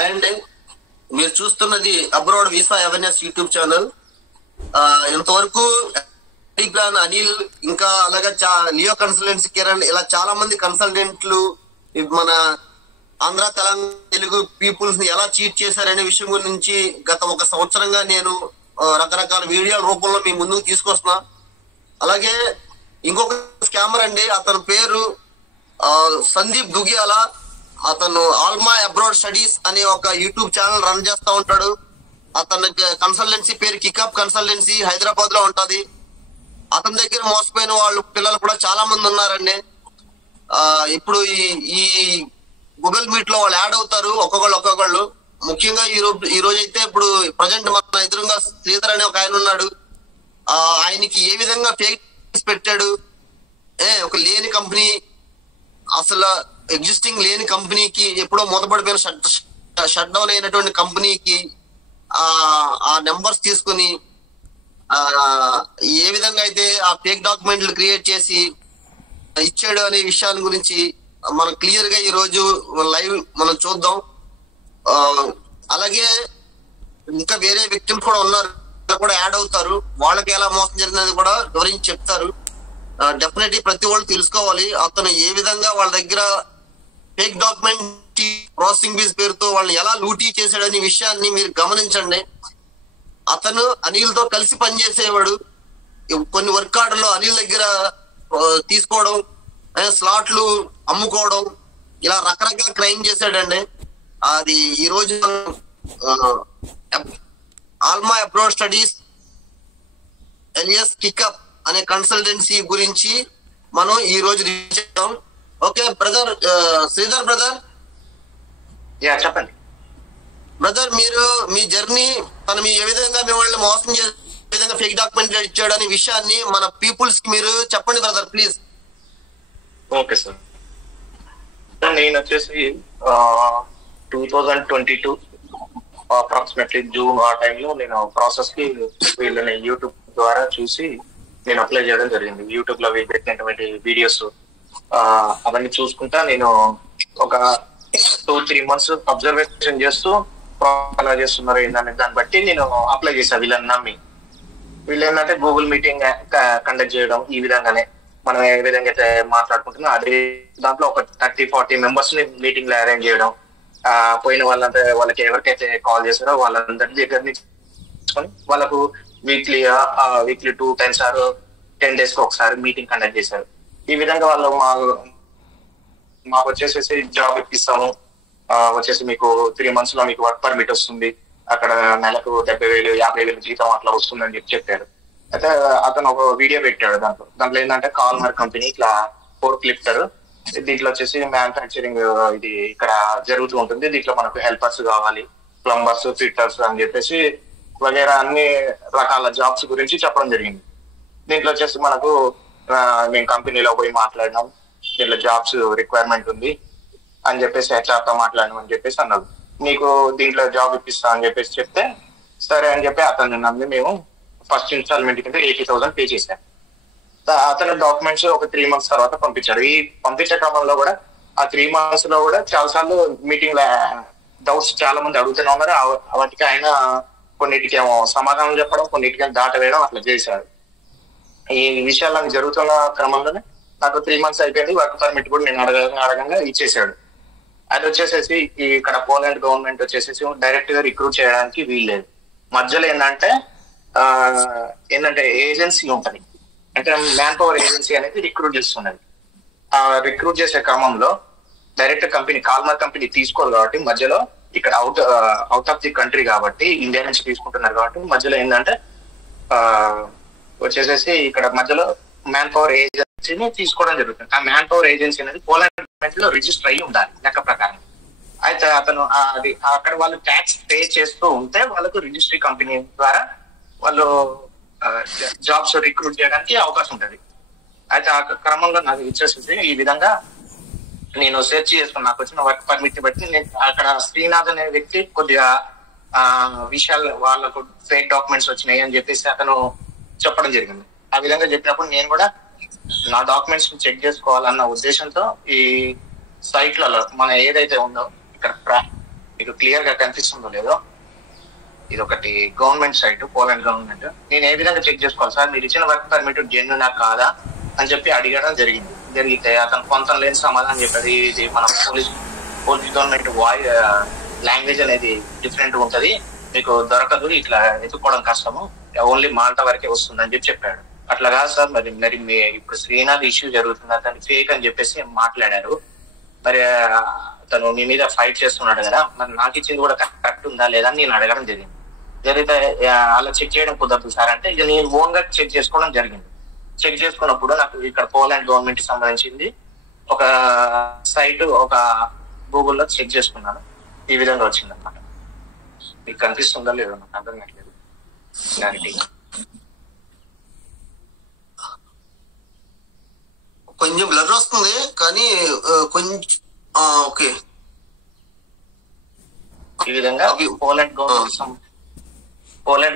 Hi అండి, మీరు చూస్తున్నది abroad visa awareness YouTube channel. ఇంతవరకు ప్లాన్ అనిల్, ఇంకా అలాగే లియో కన్సల్టెన్సీ కిరణ్, ఇలా చాలా మంది కన్సల్టెంట్లు మన ఆంధ్ర తెలంగాణ తెలుగు పీపుల్స్ ని ఎలా చీట్ చేశారనే విషయం గురించి గత 1 సంవత్సరంగా నేను రకరకాల వీడియోల రూపంలో మీ ముందుకు తీసుకొస్తున్నా. అలాగే ఇంకొక స్కామర్ అండి, అతని పేరు సందీప్ దుగియాల. అతను ఆల్మా అబ్రాడ్ స్టడీస్ అనే ఒక యూట్యూబ్ ఛానల్ రన్ చేస్తా ఉంటాడు. అతని కన్సల్టెన్సీ పేరు కికప్ కన్సల్టెన్సీ, హైదరాబాద్ లో ఉంటది. అతని దగ్గర మోసపోయిన వాళ్ళు పిల్లలు కూడా చాలా మంది ఉన్నారండి. ఇప్పుడు ఈ గూగుల్ మీట్ లో వాళ్ళు యాడ్ అవుతారు ఒక్కొక్కళ్ళు. ముఖ్యంగా ఈ రోజు అయితే ఇప్పుడు ప్రజెంట్ మన ఎదురుగా శ్రీధర్ అనే ఒక ఆయన ఉన్నాడు. ఆయనకి ఏ విధంగా ఫేక్ పెట్టాడు, ఒక లేని కంపెనీ, అసలు ఎగ్జిస్టింగ్ లేని కంపెనీకి, ఎప్పుడో మూతపడిపోయిన షట్ డౌన్ అయినటువంటి కంపెనీకి ఆ నెంబర్స్ తీసుకుని ఏ విధంగా అయితే ఆ ఫేక్ డాక్యుమెంట్లు క్రియేట్ చేసి ఇచ్చాడు అనే విషయాన్ని గురించి మనం క్లియర్ గా ఈ రోజు లైవ్ మనం చూద్దాం. అలాగే ఇంకా వేరే వ్యక్తులు కూడా ఉన్నారు, కూడా యాడ్ అవుతారు. వాళ్ళకి ఎలా మోసం జరిగినది కూడా వివరించి చెప్తారు. డెఫినెట్లీ ప్రతి వాళ్ళు తెలుసుకోవాలి అతను ఏ విధంగా వాళ్ళ దగ్గర ఫేక్ డాక్యుమెంట్ ప్రాసెసింగ్ ఫీజ్ పేరుతో వాళ్ళని ఎలా లూటీ చేశాడనే విషయాన్ని మీరు గమనించండి. అతను అనిల్ తో కలిసి పనిచేసేవాడు. కొన్ని వర్క్ ఆర్డర్లో అనిల్ దగ్గర తీసుకోవడం, స్లాట్లు అమ్ముకోవడం, ఇలా రకరకాల క్రైమ్ చేశాడండి. అది ఈ రోజు ఆల్మా అబ్రాడ్ స్టడీస్ ఎలియస్ కికప్ అనే కన్సల్టెన్సీ గురించి మనం ఈ రోజు చేద్దాం. Okay brother, Sridhar brother. చెప్పండి బ్రదర్, మీరు మీ జర్నీ, తను మీ ఏ విధంగా మిమ్మల్ని మోసం చేసే విధంగా ఫేక్ డాక్యుమెంట్ ఇచ్చాడు అనే విషయాన్ని మన పీపుల్స్ కి మీరు చెప్పండి బ్రదర్, ప్లీజ్. ఓకే సార్, నేను వచ్చేసి 2022 అప్రాక్సిమేట్లీ జూన్ ఆ టైంలో నేను ప్రాసెస్ కి వీళ్ళని యూట్యూబ్ ద్వారా చూసి నేను అప్లై చేయడం జరిగింది. యూట్యూబ్ లో పెట్టినటువంటి వీడియోస్ అవన్నీ చూసుకుంటా నేను ఒక 2-3 మంత్స్ అబ్జర్వేషన్ చేస్తూ ఎలా చేస్తున్నారు ఏంటనే దాన్ని బట్టి నేను అప్లై చేశాను. వీళ్ళని నమ్మి వీళ్ళు ఏంటంటే గూగుల్ మీటింగ్ కండక్ట్ చేయడం, ఈ విధంగానే మనం ఏ విధంగా అయితే మాట్లాడుకుంటున్నాం అదే దాంట్లో ఒక 30-40 మెంబర్స్ ని మీటింగ్ లో అరేంజ్ చేయడం, పోయిన వాళ్ళంతా వాళ్ళకి ఎవరికైతే కాల్ చేశారో వాళ్ళందరి దగ్గర నుంచి వాళ్ళకు వీక్లీ 2 times ఆర్ 10 days కి ఒకసారి మీటింగ్ కండక్ట్ చేశారు. ఈ విధంగా వాళ్ళు మాకు వచ్చేసేసి జాబ్ ఇప్పిస్తాము, వచ్చేసి మీకు 3 months లో మీకు వర్క్ పర్మిట్ వస్తుంది, అక్కడ నెలకు 70,000 50,000 జీతం అట్లా వస్తుందని చెప్పారు. అయితే అతను ఒక వీడియో పెట్టాడు. దాంట్లో ఏంటంటే కాల్మర్ కంపెనీ ఇట్లా ఫోర్క్ లిఫ్టర్, దీంట్లో వచ్చేసి మ్యానుఫ్యాక్చరింగ్ ఇది ఇక్కడ జరుగుతూ ఉంటుంది, దీంట్లో మనకు హెల్పర్స్ కావాలి, ప్లంబర్స్, ఫిట్టర్స్ అని చెప్పేసి వగేరా అన్ని రకాల జాబ్స్ గురించి చెప్పడం జరిగింది. దీంట్లో వచ్చేసి మనకు మేము కంపెనీలో పోయి మాట్లాడినాం, దీంట్లో జాబ్స్ రిక్వైర్మెంట్ ఉంది అని చెప్పేసి హెచ్ఆర్ తో మాట్లాడినాం అని చెప్పేసి అన్నారు. మీకు దీంట్లో జాబ్ ఇప్పిస్తా అని చెప్పేసి చెప్తే సరే అని చెప్పి అతను నమ్మి మేము ఫస్ట్ ఇన్స్టాల్మెంట్ కింద 80,000 పే చేశాం. అతను డాక్యుమెంట్స్ ఒక 3 months తర్వాత పంపించాడు. ఈ పంపించే క్రమంలో కూడా ఆ 3 months లో కూడా చాలా సార్లు మీటింగ్ లో డౌట్స్ చాలా మంది అడుగుతూనే ఉన్నారు. వాటికి ఆయన కొన్నిటికేమో సమాధానం చెప్పడం, కొన్నిటికేమో దాట వేయడం అట్లా చేశాడు. ఈ విషయాలన్నీ జరుగుతున్న క్రమంలోనే నాకు 3 months అయిపోయింది. వర్క్ పర్మిట్ కూడా నేను అడగంగా ఇచ్చేసాడు. అది వచ్చేసేసి ఇక్కడ పోలాండ్ గవర్నమెంట్ వచ్చేసేసి డైరెక్ట్ గా రిక్రూట్ చేయడానికి వీల్లేదు. మధ్యలో ఏంటంటే ఏజెన్సీ ఉంటది, అంటే మ్యాన్ పవర్ ఏజెన్సీ అనేది రిక్రూట్ చేస్తున్నది. ఆ రిక్రూట్ చేసే క్రమంలో డైరెక్ట్ కంపెనీ కాల్మర్ కంపెనీ తీసుకోరు కాబట్టి మధ్యలో ఇక్కడ అవుట్ ఆఫ్ ది కంట్రీ కాబట్టి ఇండియా నుంచి తీసుకుంటున్నారు కాబట్టి మధ్యలో ఏంటంటే వచ్చేసేసి ఇక్కడ మధ్యలో మ్యాన్ పవర్ ఏజెన్సీని తీసుకోవడం జరుగుతుంది. ఆ మ్యాన్ పవర్ ఏజెన్సీ అనేది పోలాండ్ గవర్నమెంట్ లో రిజిస్టర్ అయ్యి ఉండాలి లెక్క ప్రకారం. అయితే అతను అది అక్కడ వాళ్ళు ట్యాక్స్ పే చేస్తూ ఉంటే వాళ్ళకు రిజిస్ట్రీ కంపెనీ ద్వారా వాళ్ళు జాబ్స్ రిక్రూట్ చేయడానికి అవకాశం ఉంటుంది. అయితే ఆ క్రమంలో నాకు ఇచ్చేసి ఈ విధంగా నేను సెర్చ్ చేసుకుని నాకు వచ్చిన వర్క్ పర్మిట్ ని బట్టి నేను అక్కడ శ్రీనాథ్ అనే వ్యక్తి కొద్దిగా విషయాలు వాళ్ళకు ఫేక్ డాక్యుమెంట్స్ వచ్చినాయి అని చెప్పేసి అతను చెప్పడం జరిగింది. ఆ విధంగా చెప్పినప్పుడు నేను కూడా నా డాక్యుమెంట్స్ చెక్ చేసుకోవాలన్న ఉద్దేశంతో ఈ సైట్లలో మన ఏదైతే ఉందో ఇక్కడ మీకు క్లియర్ గా కనిపిస్తుందో లేదో, ఇది ఒకటి గవర్నమెంట్ సైట్, పోలాండ్ గవర్నమెంట్. నేను ఏ విధంగా చెక్ చేసుకోవాలి సార్, మీరు ఇచ్చిన వర్క్ పర్మిట్ జెన్యునా కాదా అని చెప్పి అడిగడం జరిగితే అతను కొంత లేని సమాధానం చెప్పాడు. ఇది మన పోలీస్ గవర్నమెంట్ లాంగ్వేజ్ అనేది డిఫరెంట్ ఉంటది, మీకు దొరకదు, ఇట్లా ఎత్తుకోవడం కష్టము, ఓన్లీ మాల్టా వరకే వస్తుంది అని చెప్పాడు. అట్లా కాదు సార్, మరి ఇప్పుడు శ్రీనాథ్ ఇష్యూ జరుగుతుంది, అతను ఫేక్ అని చెప్పేసి మాట్లాడారు. మరి తను మీ మీద ఫైట్ చేస్తున్నాడు కదా, మరి నాకు ఇచ్చింది కూడా కరెక్ట్ ఉందా లేదా అని నేను అడగడం జరిగితే అలా చెక్ చేయడం కుదరదు సార్ అంటే ఇక నేను ఓన్ గా చెక్ చేసుకోవడం జరిగింది. చెక్ చేసుకున్నప్పుడు నాకు ఇక్కడ పోలాండ్ గవర్నమెంట్ కి సంబంధించింది ఒక సైట్, ఒక గూగుల్లో చెక్ చేసుకున్నాను, ఈ విధంగా వచ్చింది అనమాట. మీకు కనిపిస్తుందా లేదో నాకు అర్థం కావట్లేదు క్లారిటీగా. కొంచెం బ్లర్ వస్తుంది కానీ కొంచెం ఓకే. ఈ విధంగా పోలాండ్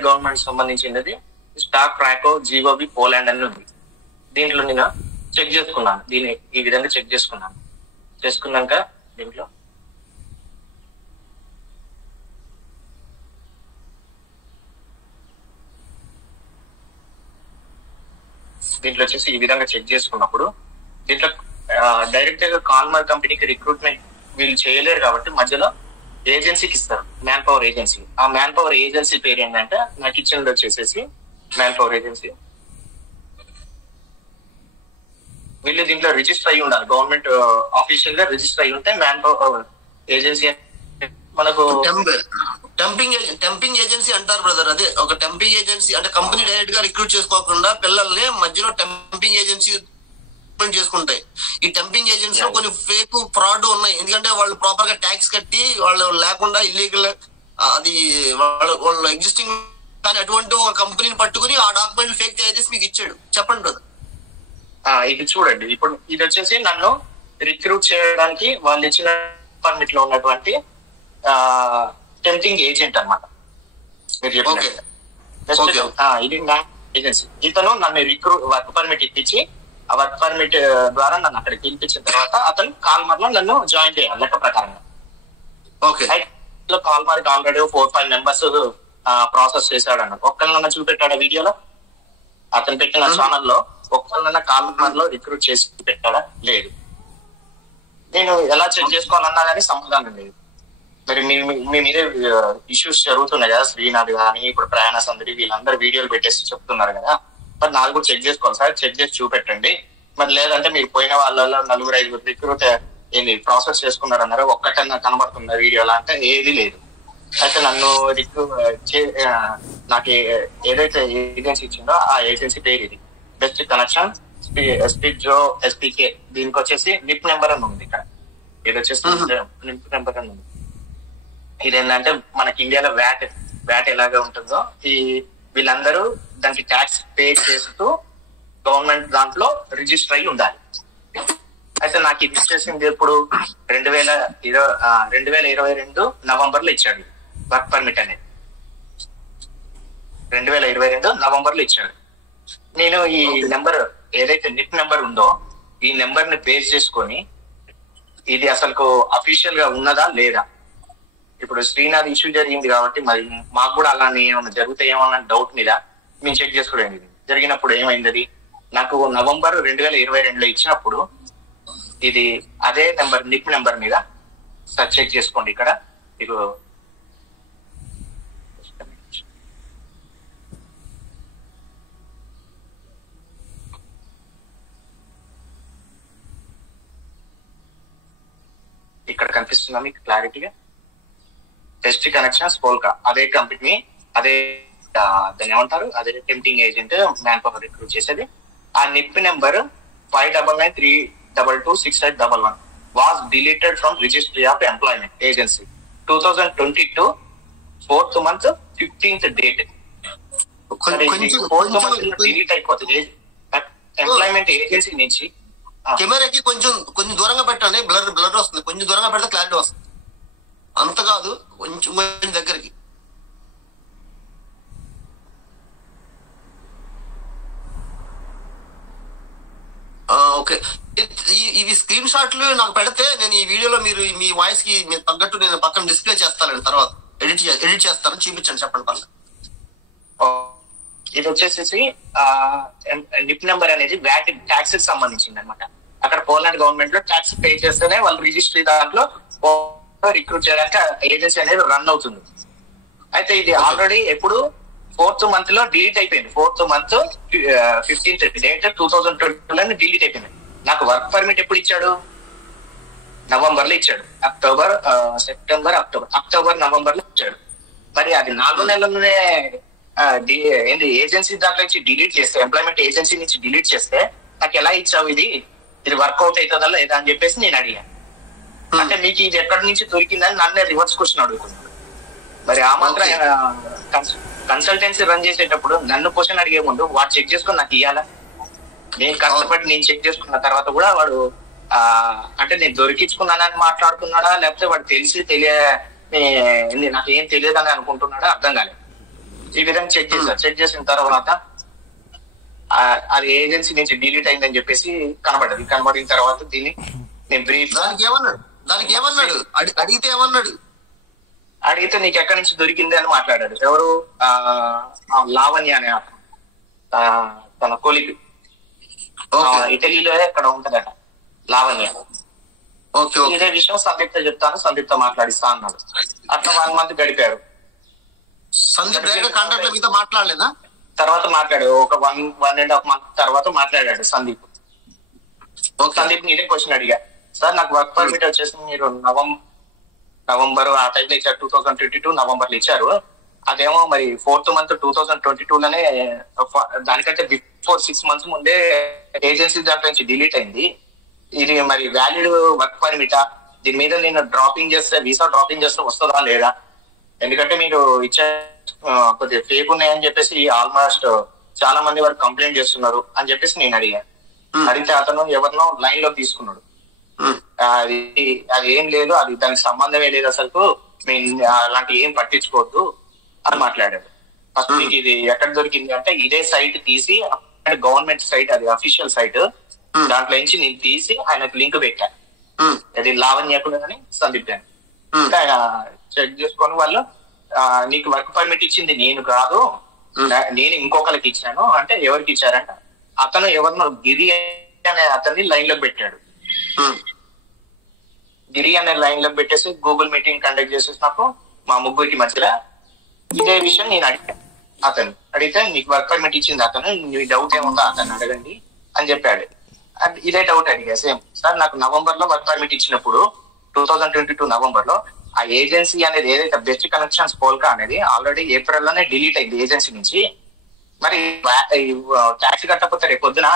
గవర్నమెంట్ సంబంధించినది స్టాక్ ట్రాకో జీఓబి పోలాండ్ అని ఉంది. దీంట్లో నేను చెక్ చేసుకున్నాను, దీన్ని ఈ విధంగా చెక్ చేసుకున్నాక దీంట్లో వచ్చేసి ఈ విధంగా చెక్ చేసుకున్నప్పుడు దీంట్లో డైరెక్ట్ గా కాల్మర్ కంపెనీకి రిక్రూట్మెంట్ వీళ్ళు చేయలేరు కాబట్టి మధ్యలో ఏజెన్సీకి ఇస్తారు, మ్యాన్ పవర్ ఏజెన్సీ. ఆ మ్యాన్ పవర్ ఏజెన్సీ పేరు ఏంటంటే నాకు ఇచ్చింది వచ్చేసేసి మ్యాన్ పవర్ ఏజెన్సీ. వీళ్ళు దీంట్లో రిజిస్టర్ అయ్యి ఉండాలి, గవర్నమెంట్ ఆఫీషియల్ గా రిజిస్టర్ అయ్యి ఉంటే మ్యాన్ పవర్ ఏజెన్సీ మనకు టెంపింగ్ ఏజెన్సీ అంటారు బ్రదర్. అదే ఒక టెంపింగ్ ఏజెన్సీ అంటే కంపెనీ డైరెక్ట్ గా రిక్రూట్ చేసుకోకుండా పిల్లల్ని మధ్యలో టెంపింగ్ ఏజెన్సీ చేసుకుంటాయి. ఈ టెంపింగ్ ఏజెన్సీలో కొన్ని ఫేక్ ఫ్రాడ్ ఉన్నాయి, ఎందుకంటే వాళ్ళు ప్రాపర్ గా ట్యాక్స్ కట్టి వాళ్ళు లేకుండా ఇల్లీగల్ అది వాళ్ళు ఎగ్జిస్టింగ్ కానీ అటువంటి ఒక కంపెనీని పట్టుకుని ఆ డాక్యుమెంట్ ఫేక్ చేసి మీకు ఇచ్చాడు. చెప్పండి బ్రదర్. ఇది చూడండి, ఇప్పుడు ఇది వచ్చేసి నన్ను రిక్రూట్ చేయడానికి వాళ్ళు ఇచ్చిన పర్మిట్ లో ఉన్నటువంటి టెంప్టింగ్ ఏజెంట్ అనమాట. మీరు చెప్పినట్టు ఇది నా ఏజెన్సీ. ఇతను నన్ను వర్క్ పర్మిట్ ఇప్పించి ఆ వర్క్ పర్మిట్ ద్వారా నన్ను అక్కడికి పిలిపించిన తర్వాత అతను కాల్మర్ లో నన్ను జాయిన్ చేయాలి లెక్క ప్రకారంగా. కాల్మర్ కి ఆల్రెడీ 4-5 మెంబర్స్ ప్రాసెస్ చేశాడు అన్నట్టు. ఒక్కళ్ళన్నా చూపెట్టాడు వీడియోలో, అతను పెట్టిన ఛానల్లో ఒక్కళ్ళన్నా కాల్మర్ లో రిక్రూట్ చేసి పెట్టాడా? లేదు. నేను ఎలా చెక్ చేసుకోవాలన్నా కానీ సమాధానం లేదు. మరి మీ మీద ఇష్యూస్ జరుగుతున్నాయి కదా, శ్రీనాథ్ కానీ ఇప్పుడు ప్రయాణ సందడి వీళ్ళందరూ వీడియోలు పెట్టేసి చెప్తున్నారు కదా, మరి నాకు కూడా చెక్ చేసుకోవాలి సార్, చెక్ చేసి చూపెట్టండి. మరి లేదంటే మీరు పోయిన వాళ్ళలో 4-5 రిక్రూట్ ఏంది ప్రాసెస్ చేసుకున్నారు అన్నారు, ఒక్కటన్నా కనబడుతుందా వీడియోలో అంటే ఏది లేదు. అయితే నన్ను నాకు ఏదైతే ఏజెన్సీ ఇచ్చిందో ఆ ఏజెన్సీ పేరు ఇది, బెస్ట్ కనెక్షన్ స్పీడ్ జో ఎస్పీకే. దీనికి వచ్చేసి నిప్ నెంబర్ అని ఉంది ఇక్కడ, ఇది వచ్చేసి నిప్ నెంబర్ అని ఉంది. ఇదేంటంటే మనకి ఇండియాలో వ్యాట్ ఎలాగా ఉంటుందో వీళ్ళందరూ దానికి ట్యాక్స్ పే చేస్తూ గవర్నమెంట్ దాంట్లో రిజిస్టర్ అయి ఉండాలి. అయితే నాకు ఇది ఇచ్చేసింది ఇప్పుడు 2022 నవంబర్ లో ఇచ్చాడు వర్క్ పర్మిట్ అనేది. 2022 నవంబర్ లో ఇచ్చాడు. నేను ఈ నెంబర్ ఏదైతే నిప్ నెంబర్ ఉందో ఈ నెంబర్ ని బేస్ చేసుకొని ఇది అసలు అఫీషియల్ గా ఉన్నదా లేదా, ఇప్పుడు శ్రీనాథ్ ఇష్యూ జరిగింది కాబట్టి మరి మాకు కూడా అలానే ఏమైనా జరుగుతాయేమో అన్న డౌట్ మీద మేము చెక్ చేసుకోవడం జరిగినప్పుడు ఏమైంది, అది నాకు నవంబర్ 2022లో ఇచ్చినప్పుడు ఇది అదే నెంబర్ నిప్ నెంబర్ మీద చెక్ చేసుకోండి. ఇక్కడ మీకు ఇక్కడ కనిపిస్తుందా మీకు క్లారిటీగా? టెస్ట్ కనెక్షన్స్ పోల్కా, అదే కంపెనీ, అదే దాన్ని ఏమంటారు, అదే tempting agent man power recruit చేసేది. ఆ NIP number 5993226811 was deleted from registry of employment agency 2022 4th month 15th date. 4th month delete అయిపోతుంది ఎంప్లాయ్మెంట్ ఏజెన్సీ నుంచి. కెమెరాకి కొంచెం దూరంగా పెట్టండి, బ్లర్ వస్తుంది, కొంచెం దూరంగా పెడితే క్లారిటీ వస్తుంది. అంత కాదు, కొంచెం దగ్గరికి. ఓకే, ఇవి స్క్రీన్ షాట్లు నాకు పెడితే నేను ఈ వీడియోలో మీరు మీ వాయిస్ కి మీరు తగ్గట్టు నేను పక్కన డిస్ప్లే చేస్తానండి, తర్వాత ఎడిట్ చేస్తాను, చూపించండి, చెప్పండి పర్లేదు. ఇది వచ్చేసేసి నిప్ నెంబర్ అనేది వ్యాట్ ట్యాక్స్ కి సంబంధించింది అనమాట. అక్కడ పోలాండ్ గవర్నమెంట్ లో ట్యాక్స్ పే చేస్తేనే వాళ్ళు రిజిస్ట్రీ దాంట్లో రిక్రూట్ చేయడానికి ఏజెన్సీ అనేది రన్ అవుతుంది. అయితే ఇది ఆల్రెడీ ఎప్పుడు 4th month లో డిలీట్ అయిపోయింది. 4th month 15th date 2020 delete అయిపోయింది. నాకు వర్క్ పర్మిట్ ఎప్పుడు ఇచ్చాడు? నవంబర్ లో ఇచ్చాడు. సెప్టెంబర్, అక్టోబర్ నవంబర్ లో ఇచ్చాడు. మరి అది 4 నెలల్లోనే ఏంది ఏజెన్సీ దాంట్లో నుంచి డిలీట్ చేస్తే, ఎంప్లాయ్మెంట్ ఏజెన్సీ నుంచి డిలీట్ చేస్తే నాకు ఎలా ఇచ్చావు, ఇది వర్కౌట్ అవుతుందా లేదా అని చెప్పేసి నేను అడిగాను. అంటే మీకు ఇది ఎక్కడి నుంచి దొరికిందని నన్నే రివర్స్ క్వశ్చన్ అడుగుతున్నాను. మరి ఆ మాత్రం కన్సల్టెన్సీ రన్ చేసేటప్పుడు నన్ను క్వశ్చన్ అడిగే ముందు వాడు చెక్ చేసుకుని నాకు ఇవ్వాలా? నేను కష్టపడి నేను చెక్ చేసుకున్న తర్వాత కూడా వాడు అంటే నేను దొరికించుకున్నానని మాట్లాడుతున్నాడా, లేకపోతే వాడు నాకు ఏం తెలియదని అనుకుంటున్నాడా అర్థం కాలేదు. ఈ విధంగా చెక్ చేశారు. చెక్ చేసిన తర్వాత అది ఏజెన్సీ నుంచి డిలీట్ అయిందని చెప్పేసి కనబడిన తర్వాత దీన్ని నేను బ్రీఫ్ అడిగితే నీకు ఎక్కడి నుంచి దొరికింది అని మాట్లాడాడు. ఎవరు? లావణ్య అనే తన కొలిక్ ఇటలీలో ఎక్కడ ఉంటదట లావణ్య. ఇదే విషయం సందీప్తో చెప్తాను, సందీప్తో మాట్లాడిస్తా అన్నాడు. అట్లా 1 month గడిపారు. మాట్లాడలేదా? తర్వాత మాట్లాడు ఒక 1.5 month తర్వాత మాట్లాడాడు సందీప్. సందీప్ ఇదే క్వశ్చన్ అడిగా, సార్ నాకు వర్క్ పర్మిట్ వచ్చేసి మీరు నవంబర్ ఆ టైంలో ఇచ్చారు, 2022 నవంబర్లో ఇచ్చారు. అదేమో మరి 4th month 2022లోనే దానికంటే బిఫోర్ 6 months ముందే ఏజెన్సీ దాంట్లో నుంచి డిలీట్ అయింది. ఇది మరి వ్యాలిడ్ వర్క్ పర్మిటా? దీని మీద నేను వీసా డ్రాపింగ్ చేస్తే వస్తుందా లేదా? ఎందుకంటే మీరు ఇచ్చే కొద్దిగా ఫేక్ ఉన్నాయని చెప్పేసి ఆల్మోస్ట్ చాలా మంది వరకు కంప్లైంట్ చేస్తున్నారు అని చెప్పేసి నేను అడిగాను. అడిగితే అతను ఎవరినో లైన్ లో తీసుకున్నాడు. అది ఏం లేదు, అది దానికి సంబంధమే లేదు, అసలు అలాంటి ఏం పట్టించుకోవద్దు అని మాట్లాడాడు. ఫస్ట్ మీకు ఇది ఎక్కడ దొరికింది అంటే ఇదే సైట్ తీసి గవర్నమెంట్ సైట్, అది అఫీషియల్ సైట్, దాంట్లో నుంచి నేను తీసి ఆయనకు లింక్ పెట్టాను. అది లావణ్యకుడు అని సందీప్ అని. ఆయన చెక్ చేసుకొని వాళ్ళు నీకు వర్క్ పర్మిట్ ఇచ్చింది నేను కాదు, నేను ఇంకొకరికి ఇచ్చాను అంటే ఎవరికి ఇచ్చారంట అతను ఎవరినో గిరి అనే అతన్ని లైన్ లో పెట్టాడు. గిరి అనే లైన్ లో పెట్టేసి గూగుల్ మీటింగ్ కండక్ట్ చేసేసినప్పుడు మా ముగ్గురికి మధ్యలో ఇదే విషయం నేను అడిగాను. అతను అడిగితే నీకు వర్క్ పర్మిట్ ఇచ్చింది అతను, నీ డౌట్ ఏముందో అతను అడగండి అని చెప్పాడు. ఇదే డౌట్ అడిగా సేమ్. సార్ నాకు నవంబర్ లో వర్క్ పర్మిట్ ఇచ్చినప్పుడు 2022 నవంబర్ లో ఆ ఏజెన్సీ అనేది ఏదైతే బెస్ట్ కనెక్షన్స్ పోల్కా అనేది ఆల్రెడీ ఏప్రిల్ లోనే డిలీట్ అయింది ఏజెన్సీ నుంచి. మరి ట్యాక్స్ కట్టకపోతే రేపు పొద్దున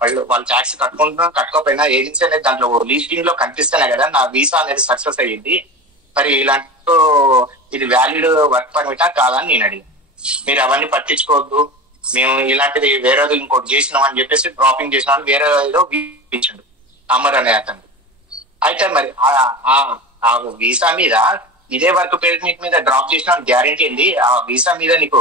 వాళ్ళు ట్యాక్స్ కట్టుకోకపోయినా ఏజెన్సీ అనేది దాంట్లో లిస్టింగ్ లో కనిపిస్తేనే కదా నా వీసా అనేది సక్సెస్ అయ్యింది. మరి ఇలాంటి ఇది వ్యాలిడ్ వర్క్ పర్మిటా కాదా అని నేను అడిగి, మీరు అవన్నీ పట్టించుకోవద్దు, మేము ఇలాంటిది వేరేది ఇంకోటి చేసినాం అని చెప్పేసి డ్రాపింగ్ చేసినాం వేరే ఏదో ఇచ్చిండు అమర్ అనే అతను. అయితే మరి ఆ వీసా మీద ఇదే వర్క్ పర్మిట్ మీద డ్రాప్ చేసిన గ్యారంటీ ఏంది? ఆ వీసా మీద నీకు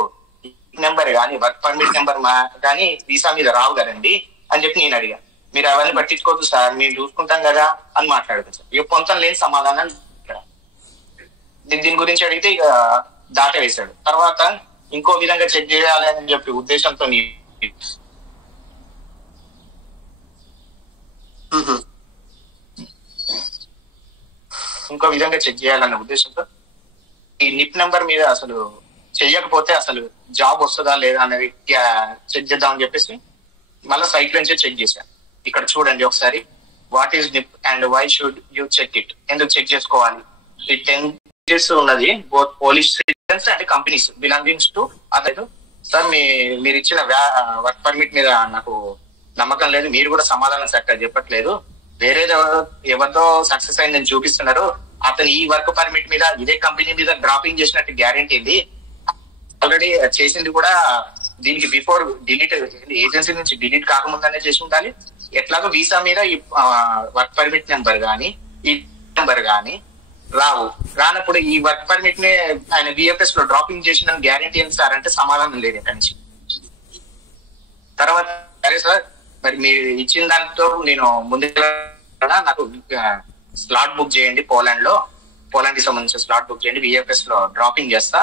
నెంబర్ కానీ వర్క్ పర్మిట్ నెంబర్ కానీ వీసా మీద రావు కదండి అని చెప్పి నేను అడిగా. మీరు అవన్నీ పట్టించుకోవద్దు సార్, మేము చూసుకుంటాం కదా అని మాట్లాడుతుంది సార్. ఇక పొంతం లేని సమాధానం దీని గురించి అడిగితే ఇక దాట వేశాడు. తర్వాత ఇంకో విధంగా చెక్ చేయాలి అని చెప్పి ఉద్దేశంతో చెక్ చేయాలన్న ఉద్దేశంతో ఈ నిప్ నెంబర్ మీద అసలు చెయ్యకపోతే అసలు జాబ్ వస్తుందా లేదా అనేది చెక్ చేద్దామని చెప్పేసి మళ్ళీ సైట్ నుంచే చెక్ చేశాను. ఇక్కడ చూడండి ఒకసారి, what is NIP and why should you check it? ఎందుకు చెక్ చేసుకోవాలి? ఈ 10 pages ఉన్నది, both police citizens and companies belongings to other. Sir మీరు ఇచ్చిన వర్క్ పర్మిట్ మీద నాకు నమ్మకం లేదు, మీరు కూడా సమాధానం చక్కగా చెప్పట్లేదు, వేరేదో ఎవరితో సక్సెస్ అయిందని చూపిస్తున్నారు, అతను ఈ వర్క్ పర్మిట్ మీద ఇదే కంపెనీ మీద డ్రాపింగ్ చేసినట్టు గ్యారెంటీ ఏంది? ఆల్రెడీ చేసింది కూడా దీనికి బిఫోర్ డిలీట్ ఏజెన్సీ నుంచి డిలీట్ కాకముందనే చేసి ఉండాలి. ఎట్లాగో వీసా మీద ఈ వర్క్ పర్మిట్ నెంబర్ గానీ ఈ నెంబర్ గానీ రానప్పుడు ఈ వర్క్ పర్మిట్ ని ఆయన బిఎఫ్ఎస్ లో డ్రాపింగ్ చేసిన గ్యారెంటీ ఏంటి సార్ అంటే సమాధానం లేదు ఎక్కడి నుంచి. తర్వాత సరే సార్ మరి మీరు ఇచ్చిన దాంతో నేను ముందుగా నాకు స్లాట్ బుక్ చేయండి, పోలాండ్ కి సంబంధించిన స్లాట్ బుక్ చేయండి, విఎఫ్ఎస్ లో డ్రాపింగ్ చేస్తా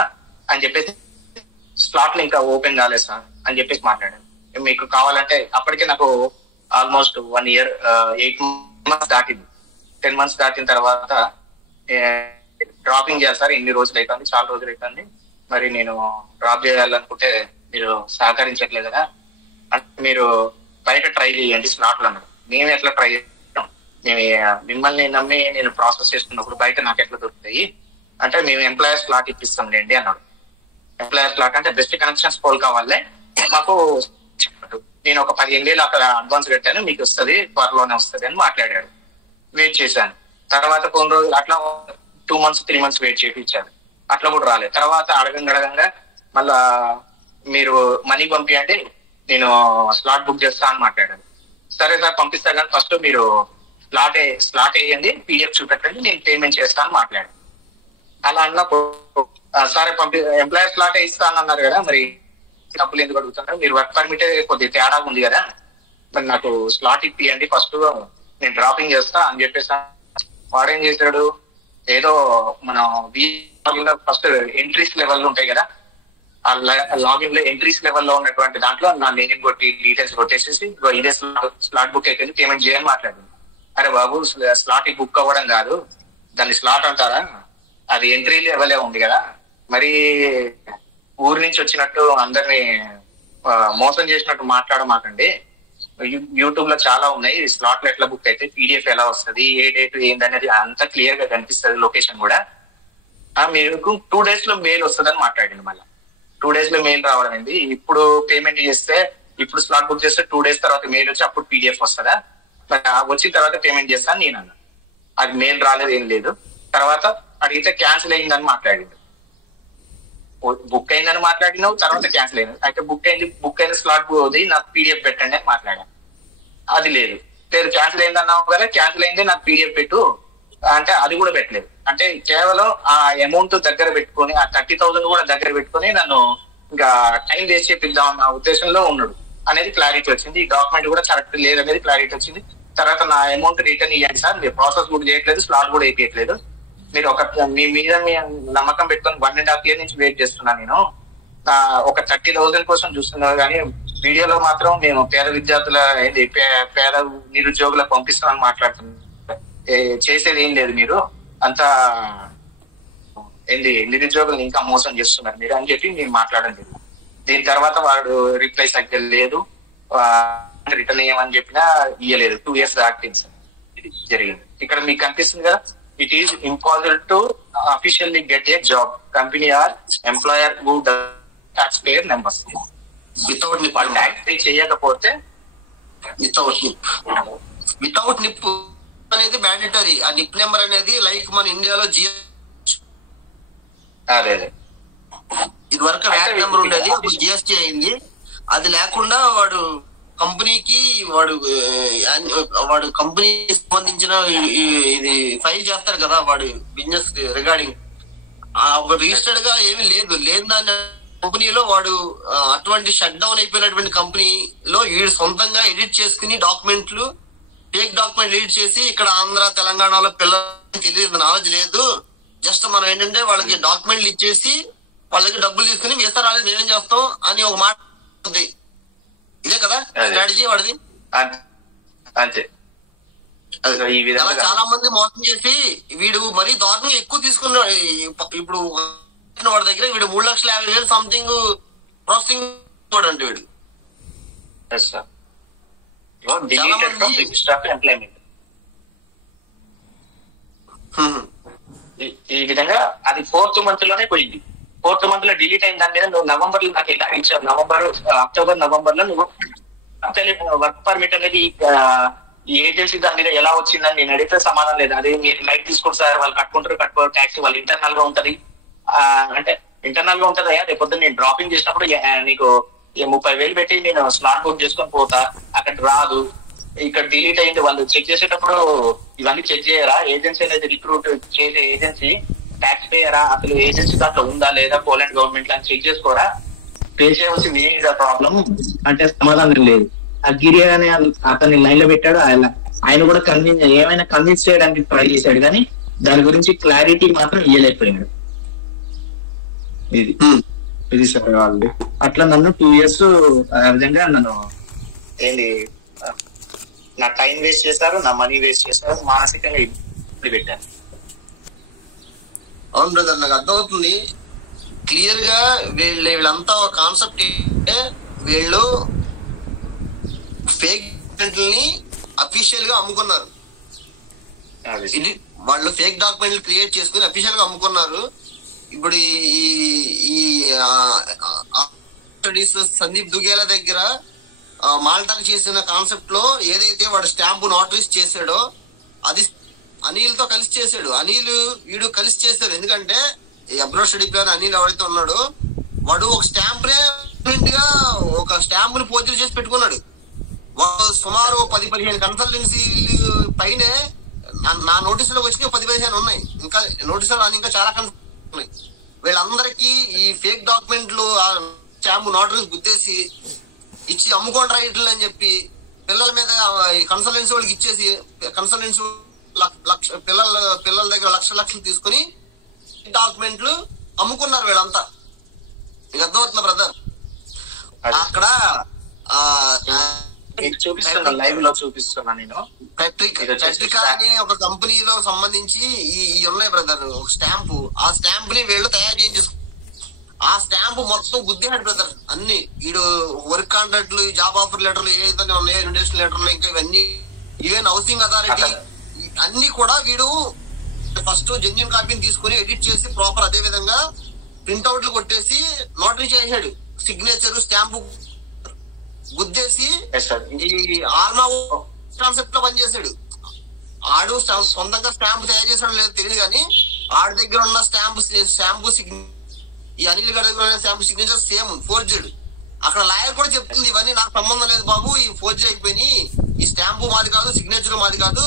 అని చెప్పేసి, స్లాట్లు ఇంకా ఓపెన్ కాలేదు సార్ అని చెప్పేసి మాట్లాడాను. మీకు కావాలంటే అప్పటికే నాకు ఆల్మోస్ట్ 1 year 8 months దాటింది. 10 months దాటిన తర్వాత డ్రాపింగ్ చేయాలి సార్, ఎన్ని రోజులు అవుతుంది, చాలా రోజులు అవుతుంది, మరి నేను డ్రాప్ చేయాలనుకుంటే మీరు సహకరించట్లేదు కదా అంటే మీరు బయట ట్రై చేయండి స్లాట్లు అన్నారు. మేము ఎట్లా ట్రై చేస్తాం, మేము మిమ్మల్ని నమ్మి నేను ప్రాసెస్ చేస్తున్నప్పుడు బయట నాకు ఎట్లా దొరుకుతాయి అంటే, మేము ఎంప్లాయర్ స్లాట్ ఇప్పిస్తాం లేండి అన్నాడు. ఎంప్లాయర్ స్లాట్ అంటే బెస్ట్ కనెక్షన్స్ పోల్ కావాలి మాకు, నేను ఒక 15,000 అక్కడ అడ్వాన్స్ పెట్టాను, మీకు వస్తుంది, త్వరలోనే వస్తుంది అని మాట్లాడాడు. వెయిట్ చేశాను. తర్వాత కొన్ని రోజులు అట్లా 2 months 3 months వెయిట్ చేయించారు, అట్లా కూడా రాలేదు. తర్వాత అడగంగా మళ్ళా మీరు మనీ పంపించండి, నేను స్లాట్ బుక్ చేస్తా అని మాట్లాడాను. సరే సార్ పంపిస్తా, కానీ ఫస్ట్ మీరు స్లాట్ వేయండి, పీడిఎఫ్ చూపెట్టండి, నేను పేమెంట్ చేస్తా అని మాట్లాడాను. అలా అన్నప్పుడు సరే ఎంప్లాయర్ స్లాట్ ఇస్తా అని అన్నారు కదా, మరి డబ్బులు ఎందుకు అడుగుతున్నారు, మీరు వర్క్ పర్మిట్ కొద్దిగా తేడా ఉంది కదా, మరి నాకు స్లాట్ ఇప్పియండి ఫస్ట్, నేను డ్రాపింగ్ చేస్తా అని చెప్పేసి. వాడేం చేశాడు, ఏదో మనం ఫస్ట్ ఎంట్రీస్ లెవెల్ ఉంటాయి కదా, ఆ లాగిన్ లో ఎంట్రీస్ లెవెల్లో ఉన్నటువంటి దాంట్లో నా నేమ్ కొట్టి డీటెయిల్స్ కొట్టేసేసి ఇదే స్లాట్ బుక్ అయిపోయింది, పేమెంట్ చేయని మాట్లాడింది. అరే బాబు, స్లాట్ బుక్ అవ్వడం కాదు, దాన్ని స్లాట్ అంటారా, అది ఎంట్రీ లెవెలే ఉంది కదా, మరి ఊరి నుంచి వచ్చినట్టు అందరినీ మోసం చేసినట్టు మాట్లాడమాకండి. యూట్యూబ్ లో చాలా ఉన్నాయి, స్లాట్లు ఎట్లా బుక్ అయితే, పీడిఎఫ్ ఎలా వస్తుంది, ఏ డేట్ ఏందనేది అంతా క్లియర్ గా కనిపిస్తుంది, లొకేషన్ కూడా. మీకు 2 days లో మెయిల్ వస్తుందని మాట్లాడింది. మళ్ళీ 2 days లో మెయిల్ రావడం ఏంది, ఇప్పుడు పేమెంట్ చేస్తే, ఇప్పుడు స్లాట్ బుక్ చేస్తే 2 days తర్వాత మెయిల్ వచ్చి అప్పుడు పీడిఎఫ్ వస్తుందా, వచ్చిన తర్వాత పేమెంట్ చేస్తాను నేను అన్నా. అది మెయిల్ రాలేదు, ఏం లేదు. తర్వాత అడిగితే క్యాన్సిల్ అయిందని మాట్లాడింది. బుక్ అయిందని మాట్లాడినావు, తర్వాత క్యాన్సిల్ అయింది. అయితే బుక్ అయిన స్లాట్ పోది, నాకు పీడిఎఫ్ పెట్టండి అని మాట్లాడాను. అది లేదు క్యాన్సిల్ అయింది అన్నావు కదా, క్యాన్సిల్ అయింది, నాకు పీడిఎఫ్ పెట్టు అంటే అది కూడా పెట్టలేదు. అంటే కేవలం ఆ అమౌంట్ దగ్గర పెట్టుకొని, ఆ 30,000 కూడా దగ్గర పెట్టుకొని నన్ను ఇంకా టైం వేస్ట్ చేపిద్దాం అన్న ఉద్దేశంలో ఉన్నాడు అనేది క్లారిటీ వచ్చింది. ఈ డాక్యుమెంట్ కూడా కరెక్ట్ లేదనేది క్లారిటీ వచ్చింది. తర్వాత నా అమౌంట్ రిటర్న్ ఇవ్వండి సార్, మీరు ప్రాసెస్ కూడా చేయట్లేదు, స్లాట్ కూడా వేయట్లేదు, మీరు మీ మీద మీ నమ్మకం పెట్టుకొని 1.5 year నుంచి వెయిట్ చేస్తున్నాను నేను, ఒక 30,000 కోసం చూస్తున్నారు, కానీ వీడియోలో మాత్రం మేము పేద విద్యార్థుల పేద నిరుద్యోగులకు పంపిస్తామని మాట్లాడుతున్నాం, చేసేది ఏం లేదు, మీరు అంతా నిరుద్యోగులను ఇంకా మోసం చేస్తున్నారు మీరు అని చెప్పి నేను మాట్లాడడం జరిగింది. దీని తర్వాత వాడు రిప్లై సరిగ్గా లేదు, రిటర్న్ ఇయ్యమని చెప్పినా ఇయ్యలేదు. 2 years దాటింది జరిగింది. ఇక్కడ మీకు కనిపిస్తుంది కదా, it is impossible to officially get a job, company or employer who does taxpayer numbers without NIP. Tax pay చేయకపోతే వితౌట్ నిప్ అనేది మ్యాండేటరీ. ఆ నిప్ నెంబర్ అనేది లైక్ మన ఇండియాలో అదే ఇది వరకు వ్యాట్ నెంబర్ ఉండేది, జిఎస్టీ అయింది. అది లేకుండా వాడు కంపెనీకి వాడు కంపెనీ సంబంధించిన ఇది ఫైల్ చేస్తారు కదా, వాడు బిజినెస్ రిగార్డింగ్ రిజిస్టర్డ్ గా ఏమీ లేదు దాని కంపెనీలో. వాడు అటువంటి షట్ డౌన్ అయిపోయినటువంటి కంపెనీలో వీడు సొంతంగా ఎడిట్ చేసుకుని డాక్యుమెంట్లు, ఫేక్ డాక్యుమెంట్ ఎడిట్ చేసి ఇక్కడ ఆంధ్ర తెలంగాణలో పిల్లలకి తెలియదు, నాలెడ్జ్ లేదు, జస్ట్ మనం ఏంటంటే వాళ్ళకి డాక్యుమెంట్లు ఇచ్చేసి వాళ్ళకి డబ్బులు తీసుకుని వీసా రాలేదు మేమేం చేస్తాం అని ఒక మాట ఉంది. ఇదే కదా స్ట్రాటజీ వాడిది. అంతే. అలా చాలా మంది మోసం చేసి వీడు మరీ దారుణం ఎక్కువ తీసుకున్నాడు. ఇప్పుడు వాడి దగ్గర వీడు 3,50,000 సంథింగ్ ప్రాసెసింగ్ అంటే వీడు ఈ విధంగా అది 4th month లోనే పోయింది. 4th month లో డిలీట్ అయిన దాని మీద నువ్వు నవంబర్ లో నాకు ఎలా ఇచ్చావు, అక్టోబర్ నవంబర్ లో నువ్వు వర్క్ పర్మిట్ అనేది ఈ ఏజెన్సీ దాని మీద ఎలా వచ్చిందని నేను అడిగితే సమాధానం లేదు. అదే మీరు లైట్ తీసుకోండి సార్, వాళ్ళు కట్టుకోరు ట్యాక్స్, వాళ్ళు ఇంటర్నల్ గా ఉంటది అంటే ఇంటర్నల్ గా ఉంటది. రేపు పొద్దున్న నేను డ్రాపింగ్ చేసినప్పుడు నీకు 30,000 పెట్టి నేను స్లాట్ బుక్ చేసుకొని పోతా, అక్కడ రాదు, ఇక్కడ డిలీట్ అయింది. వాళ్ళు చెక్ చేసేటప్పుడు ఇవన్నీ చెక్ చేయరా? ఏజెన్సీ అనేది రిక్రూట్ చేసే ఏజెన్సీ ట్యాక్స్ పేయరా, అసలు ఏజెన్సీ దాంట్లో ఉందా లేదా పోలాండ్ గవర్నమెంట్ అని చెక్ చేసుకోరా? పే చేయవలసింది ఏంటి ప్రాబ్లం అంటే సమాధానం లేదు. ఆ గిరి అనే అతన్ని లైన్ లో పెట్టాడు. ఆయన కూడా ఏమైనా కన్విన్స్ చేయడానికి ట్రై చేశాడు, కానీ దాని గురించి క్లారిటీ మాత్రం ఇవ్వలేకపోయాడు. ఇది సార్ వాళ్ళు అట్లా నన్ను 2 years ఆ విధంగా నన్ను ఏంది నా టైం వేస్ట్ చేశారు, నా మనీ వేస్ట్ చేశారు, మానసికంగా ఇబ్బంది పెట్టారు. అవును బ్రదర్, నాకు అర్థమవుతుంది క్లియర్ గా. వీళ్ళంతా ఒక కాన్సెప్ట్ ఏంటంటే వీళ్ళు ఫేక్ డాక్యుమెంట్లని అఫీషియల్ గా అమ్ముకున్నారు. ఇది వాళ్ళు ఫేక్ డాక్యుమెంట్లు క్రియేట్ చేసుకుని అఫీషియల్ గా అమ్ముకున్నారు. ఇప్పుడు ఈ సందీప్ దుగేలా దగ్గర మాల్టాకి చేసిన కాన్సెప్ట్ లో ఏదైతే వాడు స్టాంపు నోటరీస్ చేశాడో అది అనిల్ తో కలిసి చేశాడు. అనిల్ వీడు కలిసి చేశాడు. ఎందుకంటే ఈ అబ్రోడ్ స్టడీ ప్లాన్ అనిల్ ఎవరైతే ఉన్నాడో వాడు ఒక స్టాంప్ గా ఒక స్టాంప్ ని పోర్జరీ చేసి పెట్టుకున్నాడు. వాడు సుమారు 10-15 కన్సల్టెన్సీ పైనే నా నోటీసులో వచ్చి 10-15 ఉన్నాయి. ఇంకా నోటీసులు ఇంకా చాలా ఉన్నాయి. వీళ్ళందరికీ ఈ ఫేక్ డాక్యుమెంట్లు స్టాంప్ నోటరీస్ గుద్దేసి ఇచ్చి అమ్ముకోండి రైట్లు అని చెప్పి పిల్లల మీద కన్సల్టెన్సీ వాళ్ళకి ఇచ్చేసి కన్సల్టెన్సీ పిల్లల దగ్గర లక్షలు తీసుకుని డాక్యుమెంట్లు అమ్ముకున్నారు వీళ్ళంతా. మీకు అర్థమవుతున్నా బ్రదర్? అక్కడ చూపిస్తున్నా, లైవ్ లో చూపిస్తున్నా నేను. టెట్రికా అనే ఒక కంపెనీలో సంబంధించి ఈ ఉన్నాయి బ్రదర్ ఒక స్టాంపు. ఆ స్టాంప్ ని వీళ్ళు తయారు చేయించేసుకున్నారు. ఆ స్టాంప్ మొత్తం గుద్దేహాడు బ్రదర్. అన్ని వీడు వర్క్ కాంట్రాక్ట్లు, జాబ్ ఆఫర్ లెటర్లు ఏదైతే ఉన్నాయో, ఇన్విటేషన్ లెటర్లు, ఇంకా ఇవన్నీ ఈవెన్ హౌసింగ్ అథారిటీ అన్ని కూడా వీడు ఫస్ట్ జెన్యూన్ కాపీని తీసుకుని ఎడిట్ చేసి ప్రాపర్ అదే విధంగా ప్రింట్అవుట్లు కొట్టేసి నోటరీ చేసాడు. సిగ్నేచర్ స్టాంపు గుద్దేసి ఈ ఆల్మా కాన్సెప్ట్ లో పనిచేశాడు. ఆడు సొంతంగా స్టాంప్ తయారు చేసాడు లేదో తెలియదు, కానీ ఆడి దగ్గర ఉన్న స్టాంపు ఈ అనిల్ గారి దగ్గర ఉన్న స్టాంపు సిగ్నేచర్ సేమ్ ఫోర్జెడ్. అక్కడ లాయర్ కూడా చెప్తుంది ఇవన్నీ నాకు సంబంధం లేదు బాబు, ఈ ఫోర్జరీ అయిపోయినాయి, ఈ స్టాంపు మాది కాదు, సిగ్నేచర్ మాది కాదు,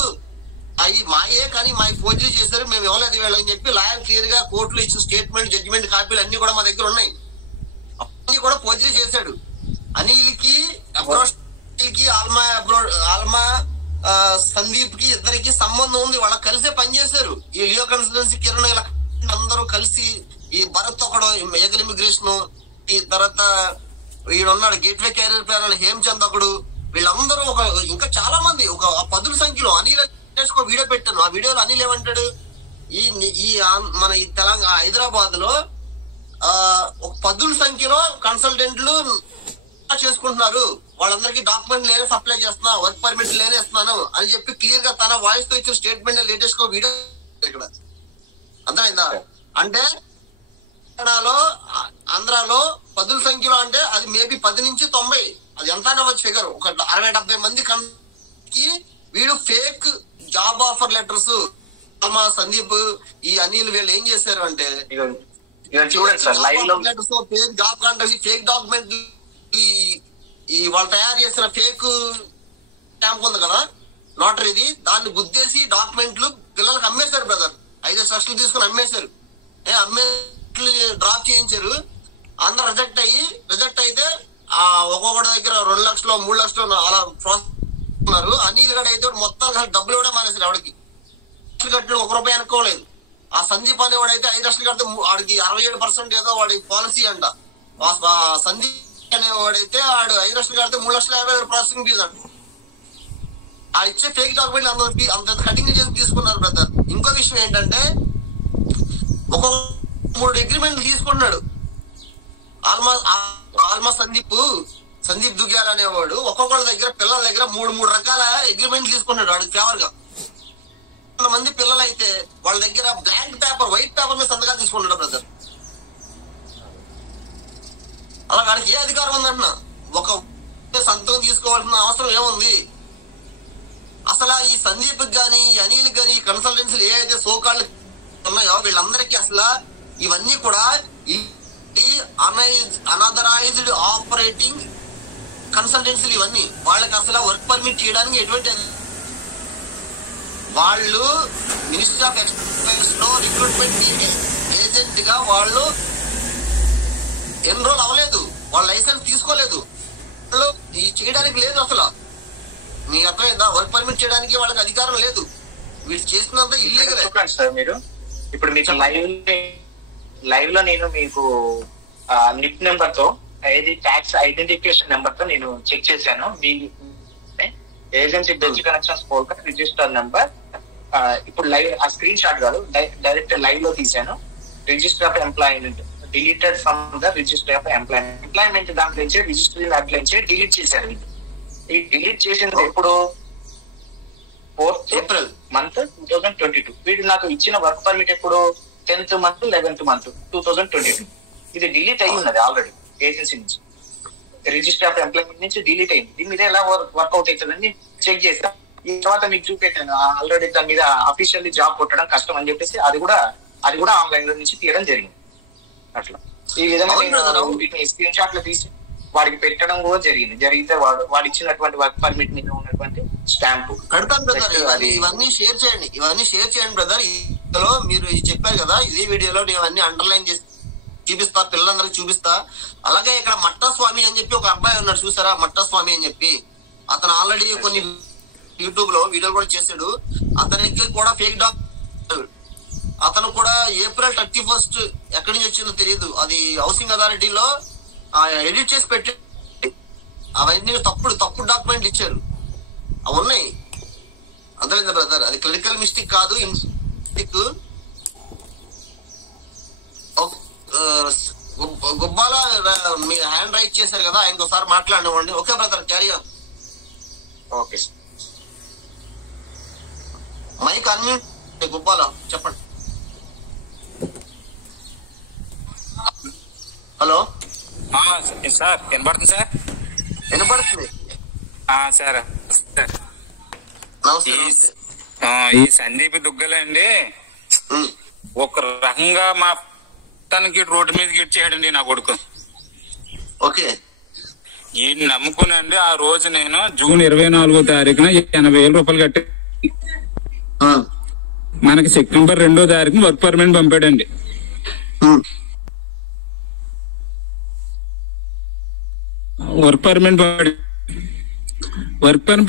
అవి మాయే, కానీ మా ఫోర్జరీ చేశారు, మేము ఇవ్వలేదు వీళ్ళని చెప్పి లాయర్ క్లియర్ గా కోర్టులో ఇచ్చిన స్టేట్మెంట్, జడ్జిమెంట్ కాపీలు అన్ని కూడా మా దగ్గర ఉన్నాయి. అన్ని కూడా ఫోర్జరీ చేశాడు. అనిల్ కి ఆల్మా సందీప్ కి ఇద్దరికి సంబంధం ఉంది. వాళ్ళకి కలిసే పనిచేశారు. ఈ లియో కన్సల్టెన్సీ కిరణ్ అందరూ కలిసి, ఈ భరత్ ఒకడు ఏగల్ ఇమిగ్రేషన్, ఈ తర్వాత వీడున్నాడు గేట్వే కెరీర్ ప్లాన్ హేమచంద్ ఒకడు, వీళ్ళందరూ ఒక ఇంకా చాలా మంది ఒక 10 సంఖ్యలో అనిల్ వీడియో పెట్టాను. ఆ వీడియోలో అనిల్ ఏమంటాడు, ఈ మన ఈ తెలంగాణ హైదరాబాద్ లో ఒక 10 సంఖ్యలో కన్సల్టెంట్లు చేసుకుంటున్నారు, వాళ్ళందరికీ డాక్యుమెంట్ నేనే సప్లై చేస్తున్నా, వర్క్ పర్మిట్ నేనే ఇస్తున్నాను అని చెప్పి క్లియర్ గా తన వాయిస్ తో ఇచ్చిన స్టేట్మెంట్ లేటెస్ట్ వీడియో ఇక్కడ అర్థమైందా? అంటే ఆంధ్రాలో 10 సంఖ్యలో అంటే అది మేబీ 10 నుంచి 90, అది ఎంత అవ్వచ్చు ఫిగర్, ఒక 60-70 మంది కి వీడు fake job offer letters Sandeep ఈ అనిల్ వీళ్ళు ఏం చేశారు అంటే చూడండి సార్ లైవ్ లో fake job contract, fake document, ఈ వాళ్ళు తయారు చేసిన ఫేక్ స్టాంప్ ఉంది కదా నోటరీది, దాన్ని గుద్దేసి డాక్యుమెంట్లు పిల్లలకు అమ్మేశారు బ్రదర్. 5 లక్షలు తీసుకుని అమ్మేశారు. అమ్మేట్లు డ్రాప్ చేయించారు. అందరు రిజెక్ట్ అయితే ఒక్కొక్కటి దగ్గర 2 లక్షలు 3 లక్షలు అలా ఉన్నారు. అనిల్ గడ అయితే మొత్తం డబ్బులు కూడా మానేశారు. ఆవిడకి కట్టిన 1 రూపాయి అనుకోలేదు. ఆ సందీప్ అనేవాడైతే 5 లక్షలు కడితే వాడికి 67% ఏదో వాడి పాలసీ అంట. సందీప్ అనేవాడైతే ఆడు 5 లక్షలు కడితే 3,50,000 ప్రాసెసింగ్ ఫీజు అంట. ఆ ఇచ్చే ఫేక్ డాక్యుమెంట్ అంత కటింగ్ చేసి తీసుకున్నారు బ్రదర్. ఇంకో విషయం ఏంటంటే ఒక్కొక్క 3 అగ్రిమెంట్లు తీసుకున్నాడు ఆల్మా సందీప్ దుగ్యాల అనేవాడు. ఒక్కొక్కళ్ళ దగ్గర పిల్లల దగ్గర 3 రకాల అగ్రిమెంట్లు తీసుకున్నాడు వాడికి ఫేవర్ గా. కొంతమంది పిల్లలు అయితే వాళ్ళ దగ్గర బ్లాంక్ పేపర్, వైట్ పేపర్ మీద సంతకాలు తీసుకున్నాడు బ్రదర్. అలా వాడికి ఏ అధికారం ఉందంటున్నా, ఒక సంతకం తీసుకోవాల్సిన అవసరం ఏముంది అసలు? ఈ సందీప్ గాని అనిల్ గాని ఈ కన్సల్టెన్సీలు ఏదైతే సోకాళ్ళు ఉన్నాయో వీళ్ళందరికీ అసలు ఇవన్నీ కూడా అనథరైజ్డ్ ఆపరేటింగ్ కన్సల్టెన్సీలు. ఇవన్నీ వాళ్ళకి అసలు వర్క్ పర్మిట్ చేయడానికి ఎటువంటి, వాళ్ళు మినిస్ట్రీ ఆఫ్ ఎక్స్పైర్స్ లో రిక్రూట్మెంట్ ఏజెంట్ గా వాళ్ళు ఎన్రోల్ అవ్వలేదు, వాళ్ళ లైసెన్స్ తీసుకోలేదు. వాళ్ళు చేయడానికి లేదు అసలు. మీకు అర్థమైందా? వర్క్ పర్మిట్ చేయడానికి వాళ్ళకి అధికారం లేదు. వీళ్ళు చేసినంత ఇల్లీగల్. సార్ మీరు ఇప్పుడు మీకు లైవ్ లో నేను మీకు నిప్ నెంబర్ తో ఏది ట్యాక్స్ ఐడెంటిఫికేషన్ నెంబర్ తో నేను చెక్ చేశాను. మీ ఏజెన్సీ బెంచ్ కనెక్షన్స్ పోల్క రిజిస్టర్ నెంబర్ ఇప్పుడు లైవ్ ఆ స్క్రీన్ షాట్ కాదు, డైరెక్ట్ లైవ్ లో తీశాను. Register of employment deleted from the register of employment దాంట్లో నుంచి రిజిస్టర్ దాంట్లో నుంచి డిలీట్ చేశారు. ఈ డిలీట్ చేసింది ఎప్పుడు 4th April month 2022. వీడు నాకు ఇచ్చిన వర్క్ పర్మిట్ ఎప్పుడు 10th month 11th month 2022. ఇది డిలీట్ అయ్యి ఉన్నది ఆల్రెడీ ఏజెన్సీ నుంచి, రిజిస్టర్ ఆఫ్ ఎంప్లాయ్మెంట్ నుంచి డిలీట్ అయింది. దీని మీద ఎలా వర్కౌట్ అవుతుందని చెక్ చేస్తా. ఈ తర్వాత మీకు చూపెట్టాను ఆల్రెడీ దాని మీద అఫీషియల్లీ జాబ్ కొట్టడం కష్టం అని చెప్పేసి అది కూడా ఆన్లైన్ లో నుంచి తీయడం జరిగింది. అట్లా ఈ విధంగా నేను వీటిని స్క్రీన్ షాట్లు తీసి వాడికి పెట్టడం కూడా జరిగితే వాడు ఇచ్చినటువంటి వర్క్ పర్మిట్ మీద ఉన్నటువంటి స్టాంపు కడతాను బ్రదర్. ఇవన్నీ షేర్ చేయండి బ్రదర్. ఇందులో మీరు చెప్పారు కదా, ఇదే వీడియోలో నేను అన్ని అండర్లైన్ చేసి చూపిస్తా, పిల్లలందరికి చూపిస్తా. అలాగే ఇక్కడ మట్టస్వామి అని చెప్పి ఒక అబ్బాయి ఉన్నాడు, చూసారా? మట్టస్వామి అని చెప్పి అతను ఆల్రెడీ కొన్ని యూట్యూబ్ లో వీడియోలు కూడా చేశాడు. అతనికి కూడా ఫేక్ డాక్యుమెంట్. అతను కూడా April 31st ఎక్కడి నుంచి వచ్చిందో తెలియదు, అది హౌసింగ్ అథారిటీలో ఎడిట్ చేసి పెట్టి అవన్నీ తప్పుడు డాక్యుమెంట్లు ఇచ్చారు. అవి ఉన్నాయి. అర్థమైందా బ్రదర్? అది క్లినికల్ మిస్టేక్ కాదు, మిస్టేక్. గుబ్బాల మీ హ్యాండ్ రైట్ చేశారు కదా, ఆయనకు ఒకసారి మాట్లాడివ్వండి. Okay brother, carry on. Okay, mike unmute. Gubbala చెప్పండి. హలో సార్, వినపడుతుంది సార్? వినపడుతుంది సార్. ఈ సందీప్ దుగ్గలండి ఒక రకంగా మా తనకి రోడ్డు మీదకి ఇచ్చేయడండి నా కొడుకు. ఓకే, ఈ నమ్ముకునండి. ఆ రోజు నేను జూన్ 24వ తారీఖున 80,000 రూపాయలు కట్టి మనకి సెప్టెంబర్ 2వ తారీఖున వర్క్ పర్మిట్ పంపాడండి. వర్క్ పర్మిట్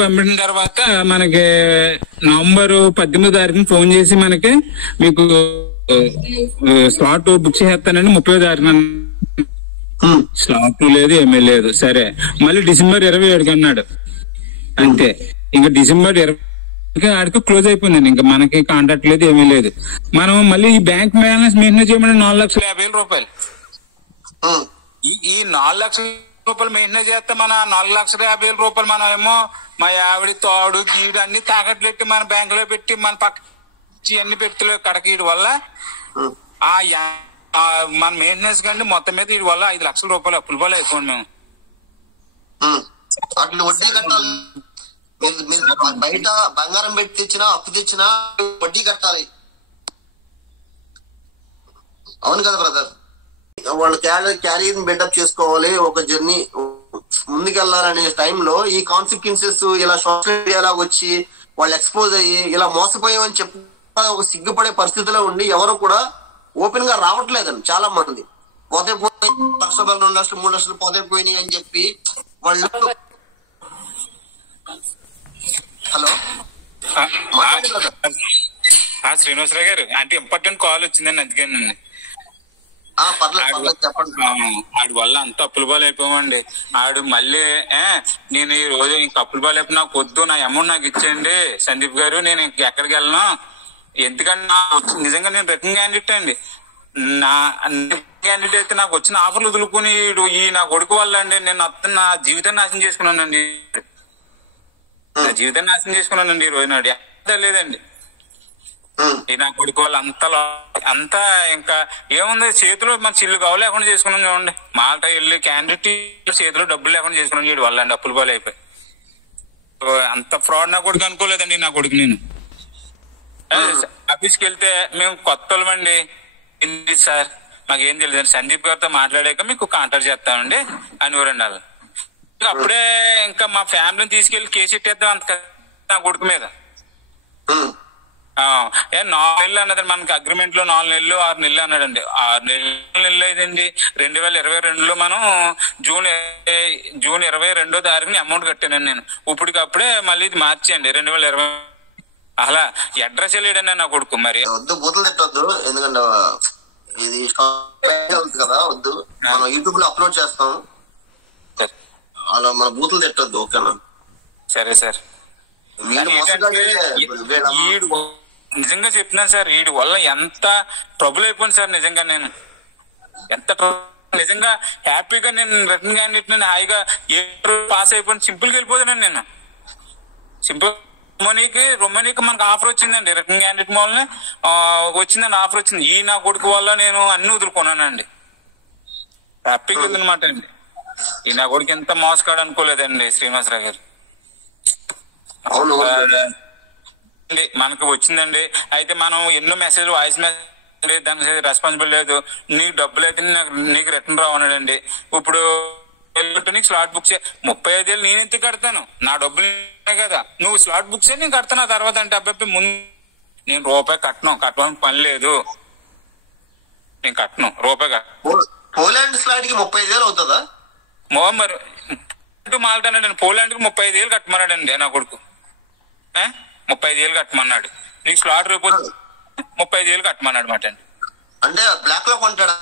పంపిన తర్వాత మనకి నవంబర్ 18వ తారీఖున ఫోన్ చేసి మనకి మీకు స్లాట్ బుక్ చేస్తానండి 30వ తారీఖున. స్లాట్ లేదు, ఏమీ లేదు. సరే, మళ్ళీ డిసెంబర్ 27కి అన్నాడు. అంతే, ఇంకా డిసెంబర్ 20 ఆడికి క్లోజ్ అయిపోయిందండి. ఇంకా మనకి కాంటాక్ట్ లేదు, ఏమీ లేదు. మనం మళ్ళీ ఈ బ్యాంక్ బ్యాలెన్స్ మెయింటైన్ చేయమని 4,50,000 రూపాయలు. ఈ 4 లక్షల రూపాయలు మెయింటైన్ చేస్తే మన 4,50,000 రూపాయలు మనం ఏమో మా ఆవిడ తోడు గీడు అన్ని తాకట్లు పెట్టి మన బ్యాంక్ లో పెట్టి మన పక్క అన్ని పెడుతులే కడకీయడం వల్ల మన మెయింటెనెన్స్ కంటే మొత్తం మీద వీడి వల్ల 5 లక్షల రూపాయలు అప్పుల వల్ల అయిపోయింది. మేము అట్లా వడ్డీ కట్టాలి. బయట బంగారం పెట్టి తెచ్చినా అప్పు తెచ్చినా వడ్డీ కట్టాలి. అవును కదా బ్రదర్? వాళ్ళు క్యారియర్ బిల్డప్ చేసుకోవాలి, ఒక జర్నీ ముందుకెళ్లాలనే టైంలో ఈ కాన్సిక్వెన్సెస్ ఇలా సోషల్ మీడియాలో వచ్చి వాళ్ళు ఎక్స్పోజ్ అయ్యి ఇలా మోసపోయామని చెప్పి ఒక సిగ్గుపడే పరిస్థితిలో ఉండి ఎవరు కూడా ఓపెన్ గా రావట్లేదండి. చాలా మంది పోతే పోయి 1 లక్షలు 2 లక్షలు 3 లక్షలు పోతే పోయినాయి అని చెప్పి వాళ్ళు. హలో శ్రీనివాసరావు గారు, అంటే ఇంపార్టెంట్ కాల్ వచ్చిందండి, అందుకేనండి. ఆడి వల్ల అంత అప్పుల బాలు అయిపోయామండి. ఆడు మళ్ళీ నేను ఈ రోజు ఇంక అప్పుల బాలు అయిపో, నాకు వద్దు, నా అమౌంట్ నాకు ఇచ్చేయండి సందీప్ గారు, నేను ఎక్కడికి వెళ్ళను. ఎందుకంటే నిజంగా నేను రిటర్న్ క్యాండిడేట్ అండి. నా క్యాండిడేట్ అయితే నాకు వచ్చిన ఆఫర్లు వదులుకుని ఈ నా కొడుకు వల్ల అండి నేను నా జీవితాన్ని నాశనం చేసుకున్నానండి. నా జీవితాన్ని నాశనం చేసుకున్నానండి ఈ రోజు నాడు. లేదండి, నా కొడుకు వాళ్ళు అంతా ఇంకా ఏముంది, చేతిలో మన చిల్లు కావాలి లేకుండా చేసుకున్నాం చూడండి. మాల్టా వెళ్ళి క్యాండిడేట్ చేతిలో డబ్బులు లేకుండా చేసుకున్నాం చూడు వాళ్ళ అండి, అప్పుల పాలు అయిపోయి. అంత ఫ్రాడ్ నా కొడుకు అనుకోలేదండి. నా కొడుకు నేను ఆఫీస్కి వెళ్తే మేము కొత్త వాళ్ళమండి, ఏంటి సార్ మాకేం తెలియదు, సందీప్ గారితో మాట్లాడాక మీకు కాంటాక్ట్ చేస్తామండి అనేవారండి వాళ్ళు. అప్పుడే ఇంకా మా ఫ్యామిలీని తీసుకెళ్లి కేసు పెట్టేద్దాం అంత నా కొడుకు మీద. 4 నెలలు అన్నది మనకి అగ్రిమెంట్ లో 4 నెలలు 6 నెలలు అన్నాడండి. 6 నెలలు అయిందండి. 2022లో మనం జూన్ 22వ తారీఖుని అమౌంట్ కట్టానండి నేను. ఇప్పటికప్పుడే మళ్ళీ ఇది మార్చేయండి 2020. అలా అడ్రస్ వెళ్ళాడండి నా కొడుకు. మరి వద్దు, బూతులు తిట్టొద్దు, ఎందుకంటే ఇది కదా, వద్దు. మనం యూట్యూబ్ లో అప్లోడ్ చేస్తాం, అలా మన బూతులు తిట్టొద్దు, ఓకేనా? సరే సార్. నిజంగా చెప్తున్నాను సార్, వీడి వల్ల ఎంత ట్రబుల్ అయిపోయింది సార్. నిజంగా నేను ఎంత నిజంగా హ్యాపీగా నేను రిటర్న్ క్యాండిడేట్ నేను హాయిగా ఏ పాస్ అయిపోయింది, సింపుల్ గా వెళ్ళిపోతానండి నేను. సింపుల్ రొమానీకి మనకు ఆఫర్ వచ్చిందండి, రిటర్న్ క్యాండిడేట్ మూలనే వచ్చిందండి, ఆఫర్ వచ్చింది. ఈ నా కొడుకు వల్ల నేను అన్ని వదులుకున్నానండి. హ్యాపీగా ఉందనమాట అండి. ఈ నా కొడుకు ఎంత మోసగాడు అనుకోలేదండి శ్రీనివాసరావు గారు. మనకు వచ్చిందండి. అయితే మనం ఎన్నో మెసేజ్, వాయిస్ మెసేజ్, దానికి రెస్పాన్సిబుల్ లేదు. నీకు డబ్బులు అయితే నీకు రిటర్న్ రావన్నాడండి. ఇప్పుడు నీకు స్లాట్ బుక్ 35 ఏళ్ళు నేను ఎందుకు కడతాను, నా డబ్బులు కదా, నువ్వు స్లాట్ బుక్ చేసి నేను కడతాను. ఆ తర్వాత అంటే అబ్బాయి ముందు నేను రూపాయి కట్టడానికి పని లేదు, నేను కట్టను రూపాయి. పోలాండ్ స్లాట్ కి 35,000 అవుతుందా? మరి మాల్టా అన్నాడు, పోలాండ్ కి 35,000 కట్టమన్నాడండి నా కొడుకు. 35,000 కట్టమన్నాడు. నీకు స్లాట్ రేపు 35,000 కట్టమన్నాడు మాట అండి. అంటే బ్లాక్ లో కొంటాడా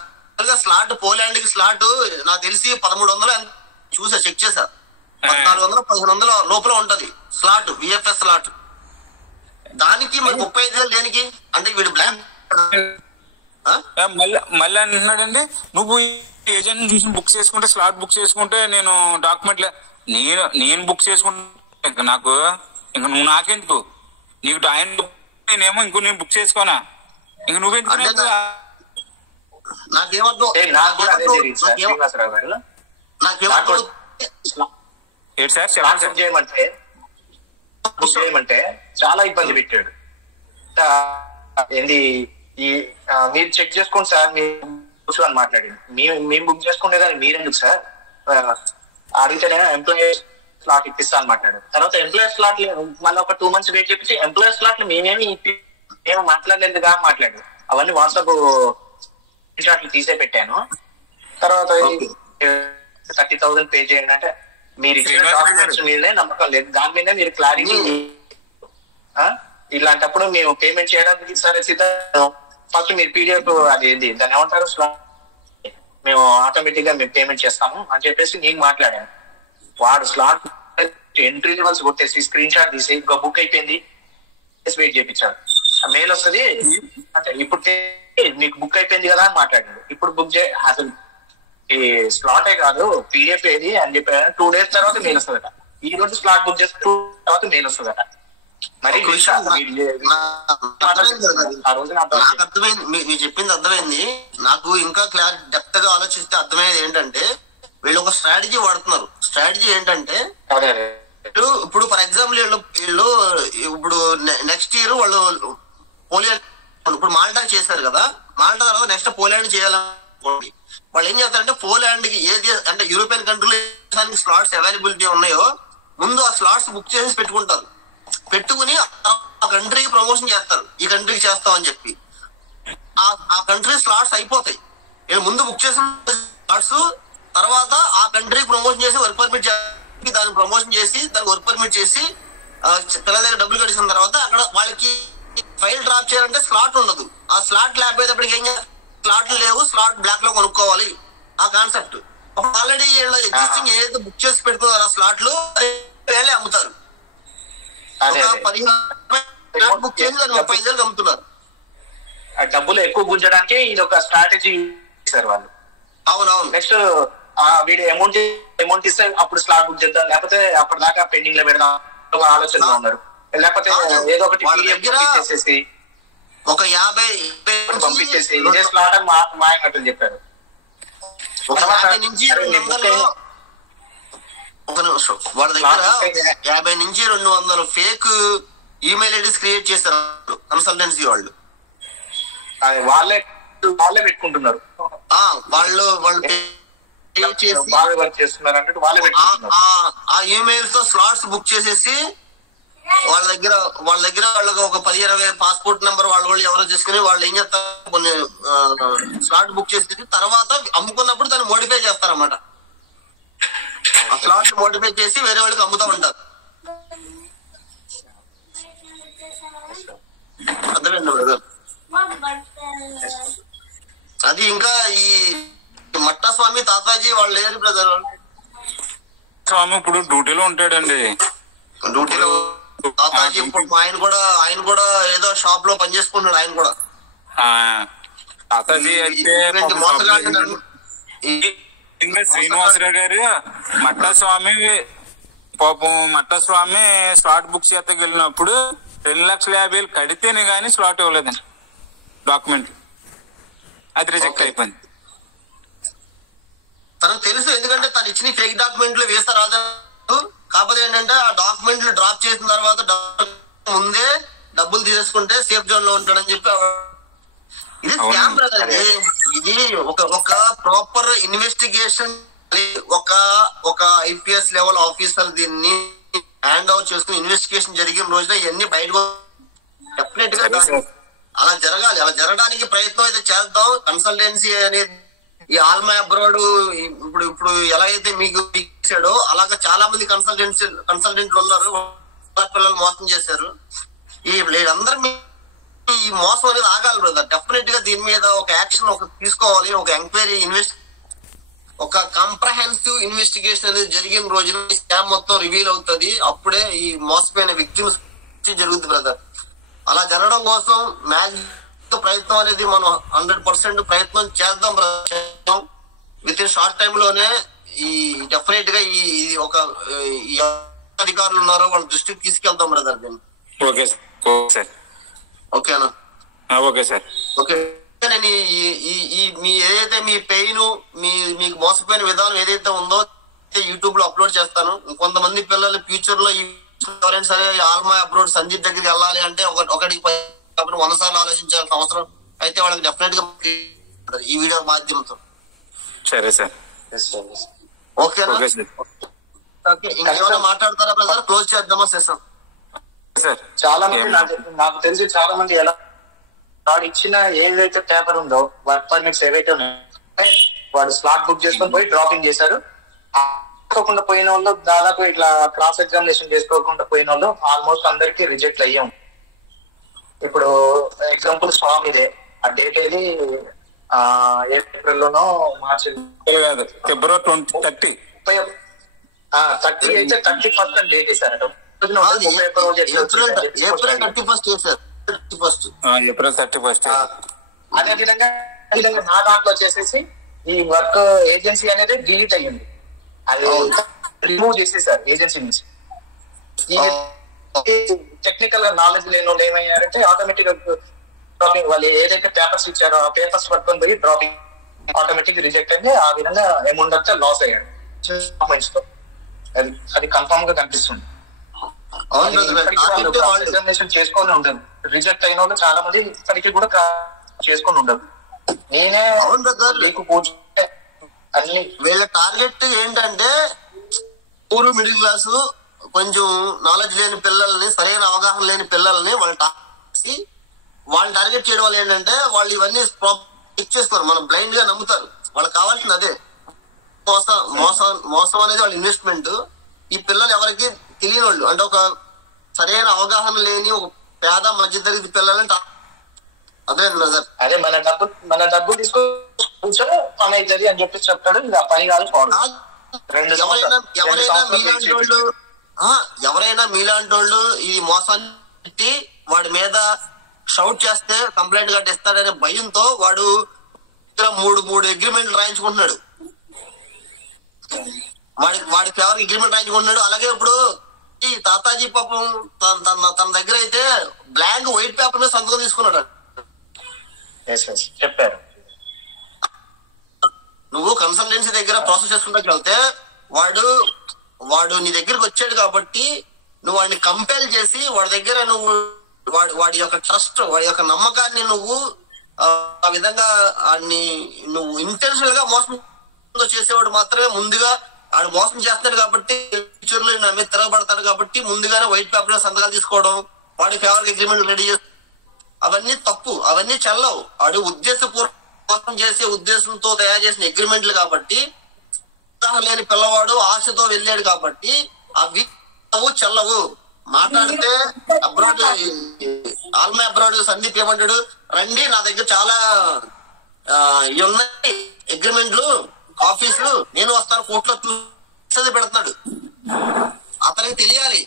స్లాట్? పోలాండ్ కి స్లాట్ నాకు తెలిసి 1,300 చూసా, చెక్ చేసా. 1,400 1,500 లోపల ఉంటది స్లాట్, విఎఫ్ఎస్ స్లాట్. దానికి మరి 35,000 దేనికి? అంటే వీడు బ్లాక్ మళ్ళీ అంటున్నాడండి, నువ్వు ఏజెంట్ చూసి బుక్ చేసుకుంటే, స్లాట్ బుక్ చేసుకుంటే నేను డాక్యుమెంట్ నేను బుక్ చేసుకుంటా, నాకు ఇంక నువ్వు నాకెందుకు, నీకు ఆయన నేనేమో ఇంకో నేను బుక్ చేసుకోనా, ఇంక నువ్వెందుకు? చేయమంటే చాలా ఇబ్బంది పెట్టాడు. ఏంది మీరు చెక్ చేసుకోండి సార్, మీరు అని మాట్లాడింది. మేము బుక్ చేసుకుంటే కానీ మీరెందుకు సార్ అడిగితేనే ఎంప్లాయీస్ స్లాట్ ఇప్పిస్తా అని మాట్లాడారు. తర్వాత ఎంప్లాయర్ స్లాట్ మళ్ళీ ఒక 2 months వెయిట్ చేపించి ఎంప్లాయర్ స్లాట్ మేము మాట్లాడలేదుగా మాట్లాడారు. అవన్నీ వాట్సాప్ షాట్లు తీసే పెట్టాను. తర్వాత 30,000 పే చేయండి అంటే మీరు ఇచ్చిన డాక్యుమెంట్స్ మీదే నమ్మకం లేదు, దాని మీద మీరు క్లారిటీ. ఇలాంటప్పుడు మేము పేమెంట్ చేయడానికి సరే సిద్ధం, ఫస్ట్ మీరు పీడిఎఫ్ అది ఏంది దాన్ని ఏమంటారు, మేము ఆటోమేటిక్ గా మేము పేమెంట్ చేస్తాము అని చెప్పేసి నేను మాట్లాడాను. వాడు స్లాట్ ఎంట్రీ లెవెల్స్ కొట్టేసి స్క్రీన్ షాట్ తీసి ఇంకా బుక్ అయిపోయింది వెయిట్ చేయించాడు. మెయిల్ వస్తుంది అంటే ఇప్పుడు నీకు బుక్ అయిపోయింది కదా అని మాట్లాడాడు. ఇప్పుడు బుక్ అసలు ఈ స్లాటే కాదు పీడిఎఫ్ ఏది అని చెప్పాను. 2 days తర్వాత మెయిల్ వస్తుందట. ఈ రోజు స్లాట్ బుక్ చేస్తే 2 days తర్వాత మెయిల్ వస్తుందట. మరి నాకు అర్థమైంది, మీరు చెప్పింది అర్థమైంది. నాకు ఇంకా క్లారిటీ డెప్త్ గా ఆలోచిస్తే అర్థమయ్యేది ఏంటంటే, వీళ్ళు ఒక స్ట్రాటజీ వాడుతున్నారు. స్ట్రాటజీ ఏంటంటే, ఇప్పుడు ఫర్ ఎగ్జాంపుల్ వీళ్ళు ఇప్పుడు నెక్స్ట్ ఇయర్ వాళ్ళు పోలాండ్, ఇప్పుడు మాల్టా చేశారు కదా, మాల్టా తర్వాత నెక్స్ట్ పోలాండ్ చేయాలనుకోండి. వాళ్ళు ఏం చేస్తారంటే, పోలాండ్ కి ఏది అంటే యూరోపియన్ కంట్రీలో స్లాట్స్ అవైలబిలిటీ ఉన్నాయో ముందు ఆ స్లాట్స్ బుక్ చేసి పెట్టుకుంటారు. పెట్టుకుని ఆ కంట్రీకి ప్రమోషన్ చేస్తారు, ఈ కంట్రీకి చేస్తామని చెప్పి. ఆ కంట్రీ స్లాట్స్ అయిపోతాయి. వీళ్ళు ముందు బుక్ చేసిన స్లాట్స్ తర్వాత ఆ కంట్రీకి ప్రమోషన్ చేసి వర్క్ పర్మిట్ చేసి దాన్ని ప్రమోషన్ చేసి దానికి వర్క్ పర్మిట్ చేసి పిల్లల దగ్గర డబ్బులు కట్టిన తర్వాత అక్కడ వాళ్ళకి ఫైల్ డ్రాప్ చేయాలంటే స్లాట్ ఉండదు. ఆ స్లాట్ లేకపోయేటప్పటికి ఏం చేయాలి, స్లాట్లు లేవు, స్లాట్ బ్లాక్ లో కొనుక్కోవాలి. ఆ కాన్సెప్ట్ ఆల్రెడీ ఎగ్జిస్టింగ్ ఏదైతే బుక్ చేసి పెట్టుకున్నారో ఆ స్లాట్లు వేలే అమ్ముతారు. ఒక 15 బుక్ చేసి దాన్ని 35,000 అమ్ముతున్నారు. డబ్బులు ఎక్కువ గుంజడానికి ఇది ఒక స్ట్రాటజీ చేశారు వాళ్ళు. అవునవును. నెక్స్ట్ వీడు అమౌంట్ ఇస్తే అప్పుడు స్లాట్ బుక్ చేద్దాం, లేకపోతే అప్పటిదాకా పెండింగ్ లో పెడదాం ఒక ఆలోచనలో ఉన్నారు. లేకపోతే ఏదో ఒకటి చేసేసి ఒక 50 పంపించేసి ఇదే స్లాట్ అని మాయనట్లు చెప్పారు. 50 నుంచి 200 వాళ్ళ దగ్గర 50 నుంచి 200 ఫేక్ ఈమెయిల్ ఐడీస్ క్రియేట్ చేశారు కన్సల్టెన్సీ వాళ్ళు. వాళ్ళే పెట్టుకుంటున్నారు. వాళ్ళు బాగా వర్క్ చేస్తున్నారు అన్నట్టు వాళ్ళే పెట్టుకుంటున్నారు. ఆ ఈమెయిల్స్ తో స్లాట్స్ బుక్ చేసేసి వాళ్ళ దగ్గర వాళ్ళకి ఒక 10-20 పాస్పోర్ట్ నెంబర్ వాళ్ళు ఎవరో చేసుకుని వాళ్ళు ఏం చేస్తారు, కొన్ని స్లాట్ బుక్ చేసి తర్వాత అమ్ముకున్నప్పుడు దాన్ని మోడిఫై చేస్తారన్నమాట. ఆ స్లాట్ మోడిఫై చేసి వేరే వాళ్ళకి అమ్ముతా ఉంటారు. అర్థమైంది బ్రదర్? అది ఇంకా ఈ మట్టా స్వామి తాతాజీ వాళ్ళు లేరు బ్రదర్. స్వామి ఇప్పుడు డ్యూటీలో ఉంటాడండి. డ్యూటీలో తాతాజీ ఇప్పుడు ఆయన కూడా ఏదో షాప్ లో పనిచేసుకుంటాడు. ఆయన కూడా తాతాజీ అయితే శ్రీనివాసరావు గారు మట్టా స్వామి పాపం స్లాట్ బుక్ చేతకి వెళ్ళినప్పుడు 2,50,000 కడితేనే గానీ స్లాట్ ఇవ్వలేదండి. డాక్యుమెంట్ అది రిజెక్ట్ అయిపోయింది. తనకు తెలుసు, ఎందుకంటే తను ఇచ్చిన ఫేక్ డాక్యుమెంట్లు వీసా రాదు. కాకపోతే ఏంటంటే ఆ డాక్యుమెంట్లు డ్రాప్ చేసిన తర్వాత ముందే డబ్బులు తీసేసుకుంటే సేఫ్ జోన్ లో ఉంటాడని చెప్పి. ఇది స్కామ్ బ్రదర్. ఇది ఒక ప్రాపర్ ఇన్వెస్టిగేషన్, ఒక ఐపీఎస్ లెవెల్ ఆఫీసర్ దీన్ని హ్యాండ్ ఓవర్ చేసుకుని ఇన్వెస్టిగేషన్ జరిగిన రోజున ఇవన్నీ బయటకు డెఫినెట్ గా అలా జరగాలి. అలా జరగడానికి ప్రయత్నం అయితే చేద్దాం. కన్సల్టెన్సీ అనేది ఈ ఆల్మై అబ్రాడ్ ఇప్పుడు ఎలా అయితే మీకు ఇచ్చాడో అలాగా చాలా మంది కన్సల్టెంట్లు ఉన్నారు. పిల్లలు మోసం చేశారు. వీళ్ళందరూ ఈ మోసం అనేది ఆగాలి బ్రదర్. డెఫినెట్ గా దీని మీద ఒక యాక్షన్ తీసుకోవాలి. ఒక ఎంక్వైరీ ఒక కాంప్రహెన్సివ్ ఇన్వెస్టిగేషన్ అనేది జరిగిన రోజున ఈ స్కామ్ మొత్తం రివీల్ అవుతుంది. అప్పుడే ఈ మోసపోయిన వ్యక్తిని జరుగుతుంది బ్రదర్. అలా జరగడం కోసం ప్రయత్నం అనేది మనం 100% ప్రయత్నం చేద్దాం brother. With in short time లోనే ఈ డెఫినెట్ గా ఈ అధికారులు ఉన్నారో వాళ్ళ దృష్టికి తీసుకెళ్తాం బ్రదర్ దీన్ని. Okay sir. ఓకేనా? Okay sir. ఓకే. నేను మీ ఏదైతే మీ పెయిన్ మీకు మోసపోయిన విధానం ఏదైతే ఉందో యూట్యూబ్ లో అప్లోడ్ చేస్తాను. కొంతమంది పిల్లలు ఫ్యూచర్ లో ఎవరైనా సరే ఆల్మై అబ్రాడ్ సంజీత్ దగ్గరికి వెళ్ళాలి అంటే ఒకటికి 100 సార్లు ఆలోచించాల్సిన అవసరం అయితే వాళ్ళకి డెఫినెట్ గా ఈ వీడియో మాధ్యమంతో. సరే సార్. ఓకేనా? ఓకే. ఇంకేమైనా మాట్లాడతారా బ్రదర్? క్లోజ్ చేద్దామా సెషన్? చాలా మంది నాకు తెలిసి చాలా మంది ఎలా వాడు ఇచ్చిన ఏదైతే పేపర్ ఉందో వర్క్ పర్మిట్స్ ఏవైతే ఉన్నాయో వాడు స్లాట్ బుక్ చేసుకొని పోయి డ్రాపింగ్ చేశారు. చేసుకోకుండా పోయిన వాళ్ళు దాదాపు ఇట్లా క్రాస్ ఎగ్జామినేషన్ చేసుకోకుండా పోయిన వాళ్ళు ఆల్మోస్ట్ అందరికి రిజెక్ట్ అయ్యాం. ఇప్పుడు ఎగ్జాంపుల్ స్వామిదే, ఆ డేట్ ఏది ఏప్రిల్ లోనో మార్చి ఫిబ్రవరి 30 అయితే 31st డేట్ వేశారట. April 31st. అదే విధంగా నా దాంట్లో వచ్చేసేసి ఈ వర్క్ ఏజెన్సీ అనేది డిలీట్ అయ్యింది. అది రిమూవ్ చేసేసారు ఏజెన్సీ నుంచి. టెక్నికల్ గా నాలెడ్జ్ లేని వాళ్ళు ఏమయ్యారంటే ఆటోమేటిక్ డ్రాపింగ్, వాళ్ళు ఏదైతే పేపర్స్ ఇచ్చారో ఆ పేపర్స్ పట్టుకొని పోయి డ్రాపింగ్ ఆటోమేటిక్ రిజెక్ట్ అయింది. ఆ విధంగా అమౌంట్ అంతా లాస్ అయ్యాడు. అది కన్ఫర్మ్ గా కనిపిస్తుంది. ఎగ్జామినేషన్ చేసుకొని ఉండదు. రిజెక్ట్ అయిన వాళ్ళు చాలా మంది ఇప్పటికీ కూడా చేసుకొని ఉండదు. నేనే మీకు కూర్చుంటే అన్ని వీళ్ళ టార్గెట్ ఏంటంటే పూర్ మిడిల్ క్లాసు కొంచెం నాలెడ్జ్ లేని పిల్లల్ని, సరైన అవగాహన లేని పిల్లల్ని వాళ్ళు టార్గెట్ చేయడం వల్ల ఏంటంటే వాళ్ళు ఇవన్నీ చెక్ చేసుకోరు. మనం బ్లైండ్ గా నమ్ముతారు. వాళ్ళకి కావాల్సింది అదే మోసం అనేది వాళ్ళ ఇన్వెస్ట్మెంట్. ఈ పిల్లలు ఎవరికి తెలియని వాళ్ళు, అంటే ఒక సరైన అవగాహన లేని ఒక పేద మధ్యతరగతి పిల్లలని అదే బ్రదర్. అదే మన డబ్బు తీసుకొని పని అవుతుంది అని చెప్పి చెప్తాడు. ఇలా పని కాదు. ఎవరైనా మీలాంటి వాళ్ళు ఈ మోసాన్ని పెట్టి వాడి మీద షౌట్ చేస్తే కంప్లైంట్ కట్టిస్తాడనే భయంతో వాడు మూడు అగ్రిమెంట్లు రాయించుకుంటున్నాడు. వాడి ఫేవర్ అగ్రిమెంట్ రాయించుకుంటున్నాడు. అలాగే ఇప్పుడు ఈ తాతాజీ పాపం తన దగ్గర అయితే బ్లాంక్ వైట్ పేపర్ మీద సంతకం తీసుకున్నాడు. చెప్పారు. నువ్వు కన్సల్టెన్సీ దగ్గర ప్రాసెస్ చేసుకుంటాకి వెళ్తే వాడు నీ దగ్గరకు వచ్చాడు కాబట్టి నువ్వు వాడిని కంపేర్ చేసి వాడి దగ్గర నువ్వు వాడి యొక్క ట్రస్ట్, వాడి యొక్క నమ్మకాన్ని నువ్వు ఆ విధంగా నువ్వు ఇంటెన్షనల్ గా మోసం చేసేవాడు మాత్రమే ముందుగా ఆడు మోసం చేస్తాడు కాబట్టి ఫ్యూచర్ లో నా మీద తిరగబడతాడు కాబట్టి ముందుగానే వైట్ పేపర్ లో సంతకాలు తీసుకోవడం, వాడి ఫేవర్ అగ్రిమెంట్ రెడీ చేసి అవన్నీ తప్పు, అవన్నీ చెల్లవు. వాడు ఉద్దేశపూర్వకం చేసే ఉద్దేశంతో తయారు చేసిన అగ్రిమెంట్లు కాబట్టి, లేని పిల్లవాడు ఆశతో వెళ్ళాడు కాబట్టి అవి చెల్లవు. మాట్లాడితే అబ్రాడ్ ఆల్మై అబ్రాడ్ సందీప్ ఏమంటాడు, రండి నా దగ్గర చాలా ఇవి ఉన్నాయి అగ్రిమెంట్లు ఆఫీసులు, నేను వస్తాను కోర్టులో చూసి పెడుతున్నాడు. అతనికి తెలియాలి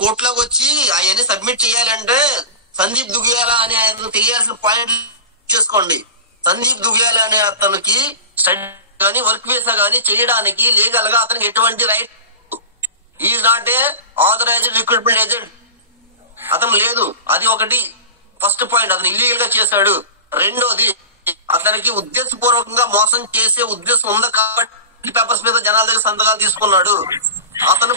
కోర్టులోకి వచ్చి అవన్నీ సబ్మిట్ చేయాలి అంటే సందీప్ దుగ్గియాల అనే ఆయన తెలియాల్సిన పాయింట్ చేసుకోండి. సందీప్ దుగ్గియాల అనే అతనికి స్టడీ కానీ వర్క్ వీసా కానీ చేయడానికి లీగల్ గా అతనికి ఎటువంటి right, is not a authorized recruitment agent, అతను లేదు. అది ఒకటి ఫస్ట్ పాయింట్, అతను ఇల్లీగల్ గా చేశాడు. రెండోది, అతనికి ఉద్దేశపూర్వకంగా మోసం చేసే ఉద్దేశం ఉంది కాబట్టి పేపర్స్ మీద జనాల దగ్గర సంతకాలు తీసుకున్నాడు. అతను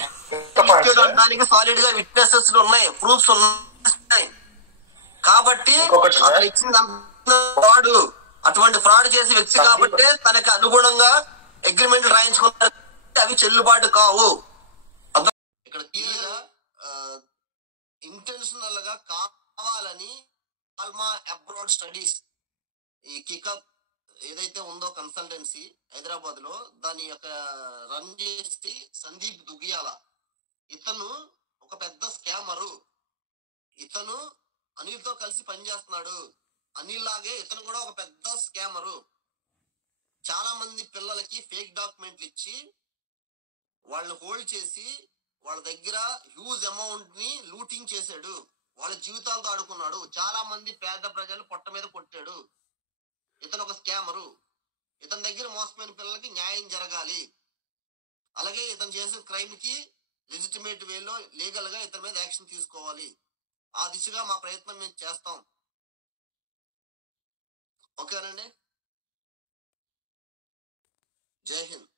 దానికి సాలిడ్ గా విట్నెసెస్ ఉన్నాయి, ప్రూఫ్స్ ఉన్నాయి. కాబట్టి అతను ఇచ్చిన ఫ్రాడ్, అటువంటి ఫ్రాడ్ చేసే వ్యక్తి కాబట్టి తనకి అనుగుణంగా అగ్రిమెంట్ రాయించుకున్నారు, అవి చెల్లుబాటు కావు. ఇక్కడ ఇంటెన్షనల్ గా కావాలని ఆల్మా అబ్రాడ్ స్టడీస్ ఈ కికప్ ఏదైతే ఉందో కన్సల్టెన్సీ హైదరాబాద్ లో, దాని యొక్క రన్ చేసి సందీప్ దుగ్గియాల, ఇతను ఒక పెద్ద స్కామరు. ఇతను అనిల్ తో కలిసి పనిచేస్తున్నాడు. అనిల్ లాగే ఇతను కూడా ఒక పెద్ద స్కామరు. చాలా మంది పిల్లలకి ఫేక్ డాక్యుమెంట్లు ఇచ్చి వాళ్ళని హోల్డ్ చేసి వాళ్ళ దగ్గర హ్యూజ్ అమౌంట్ ని లూటింగ్ చేశాడు. వాళ్ళ జీవితాలతో ఆడుకున్నాడు. చాలా మంది పేద ప్రజలు పొట్ట మీద కొట్టాడు. ఇతను ఒక స్కామరు. ఇతని దగ్గర మోసపోయిన పిల్లలకి న్యాయం జరగాలి. అలాగే ఇతను చేసిన క్రైమ్ కి లెజిటిమేట్ వేలో లీగల్ గా ఇతని మీద యాక్షన్ తీసుకోవాలి. ఆ దిశగా మా ప్రయత్నం మేము చేస్తాం. ఓకేనండి, జై హింద్.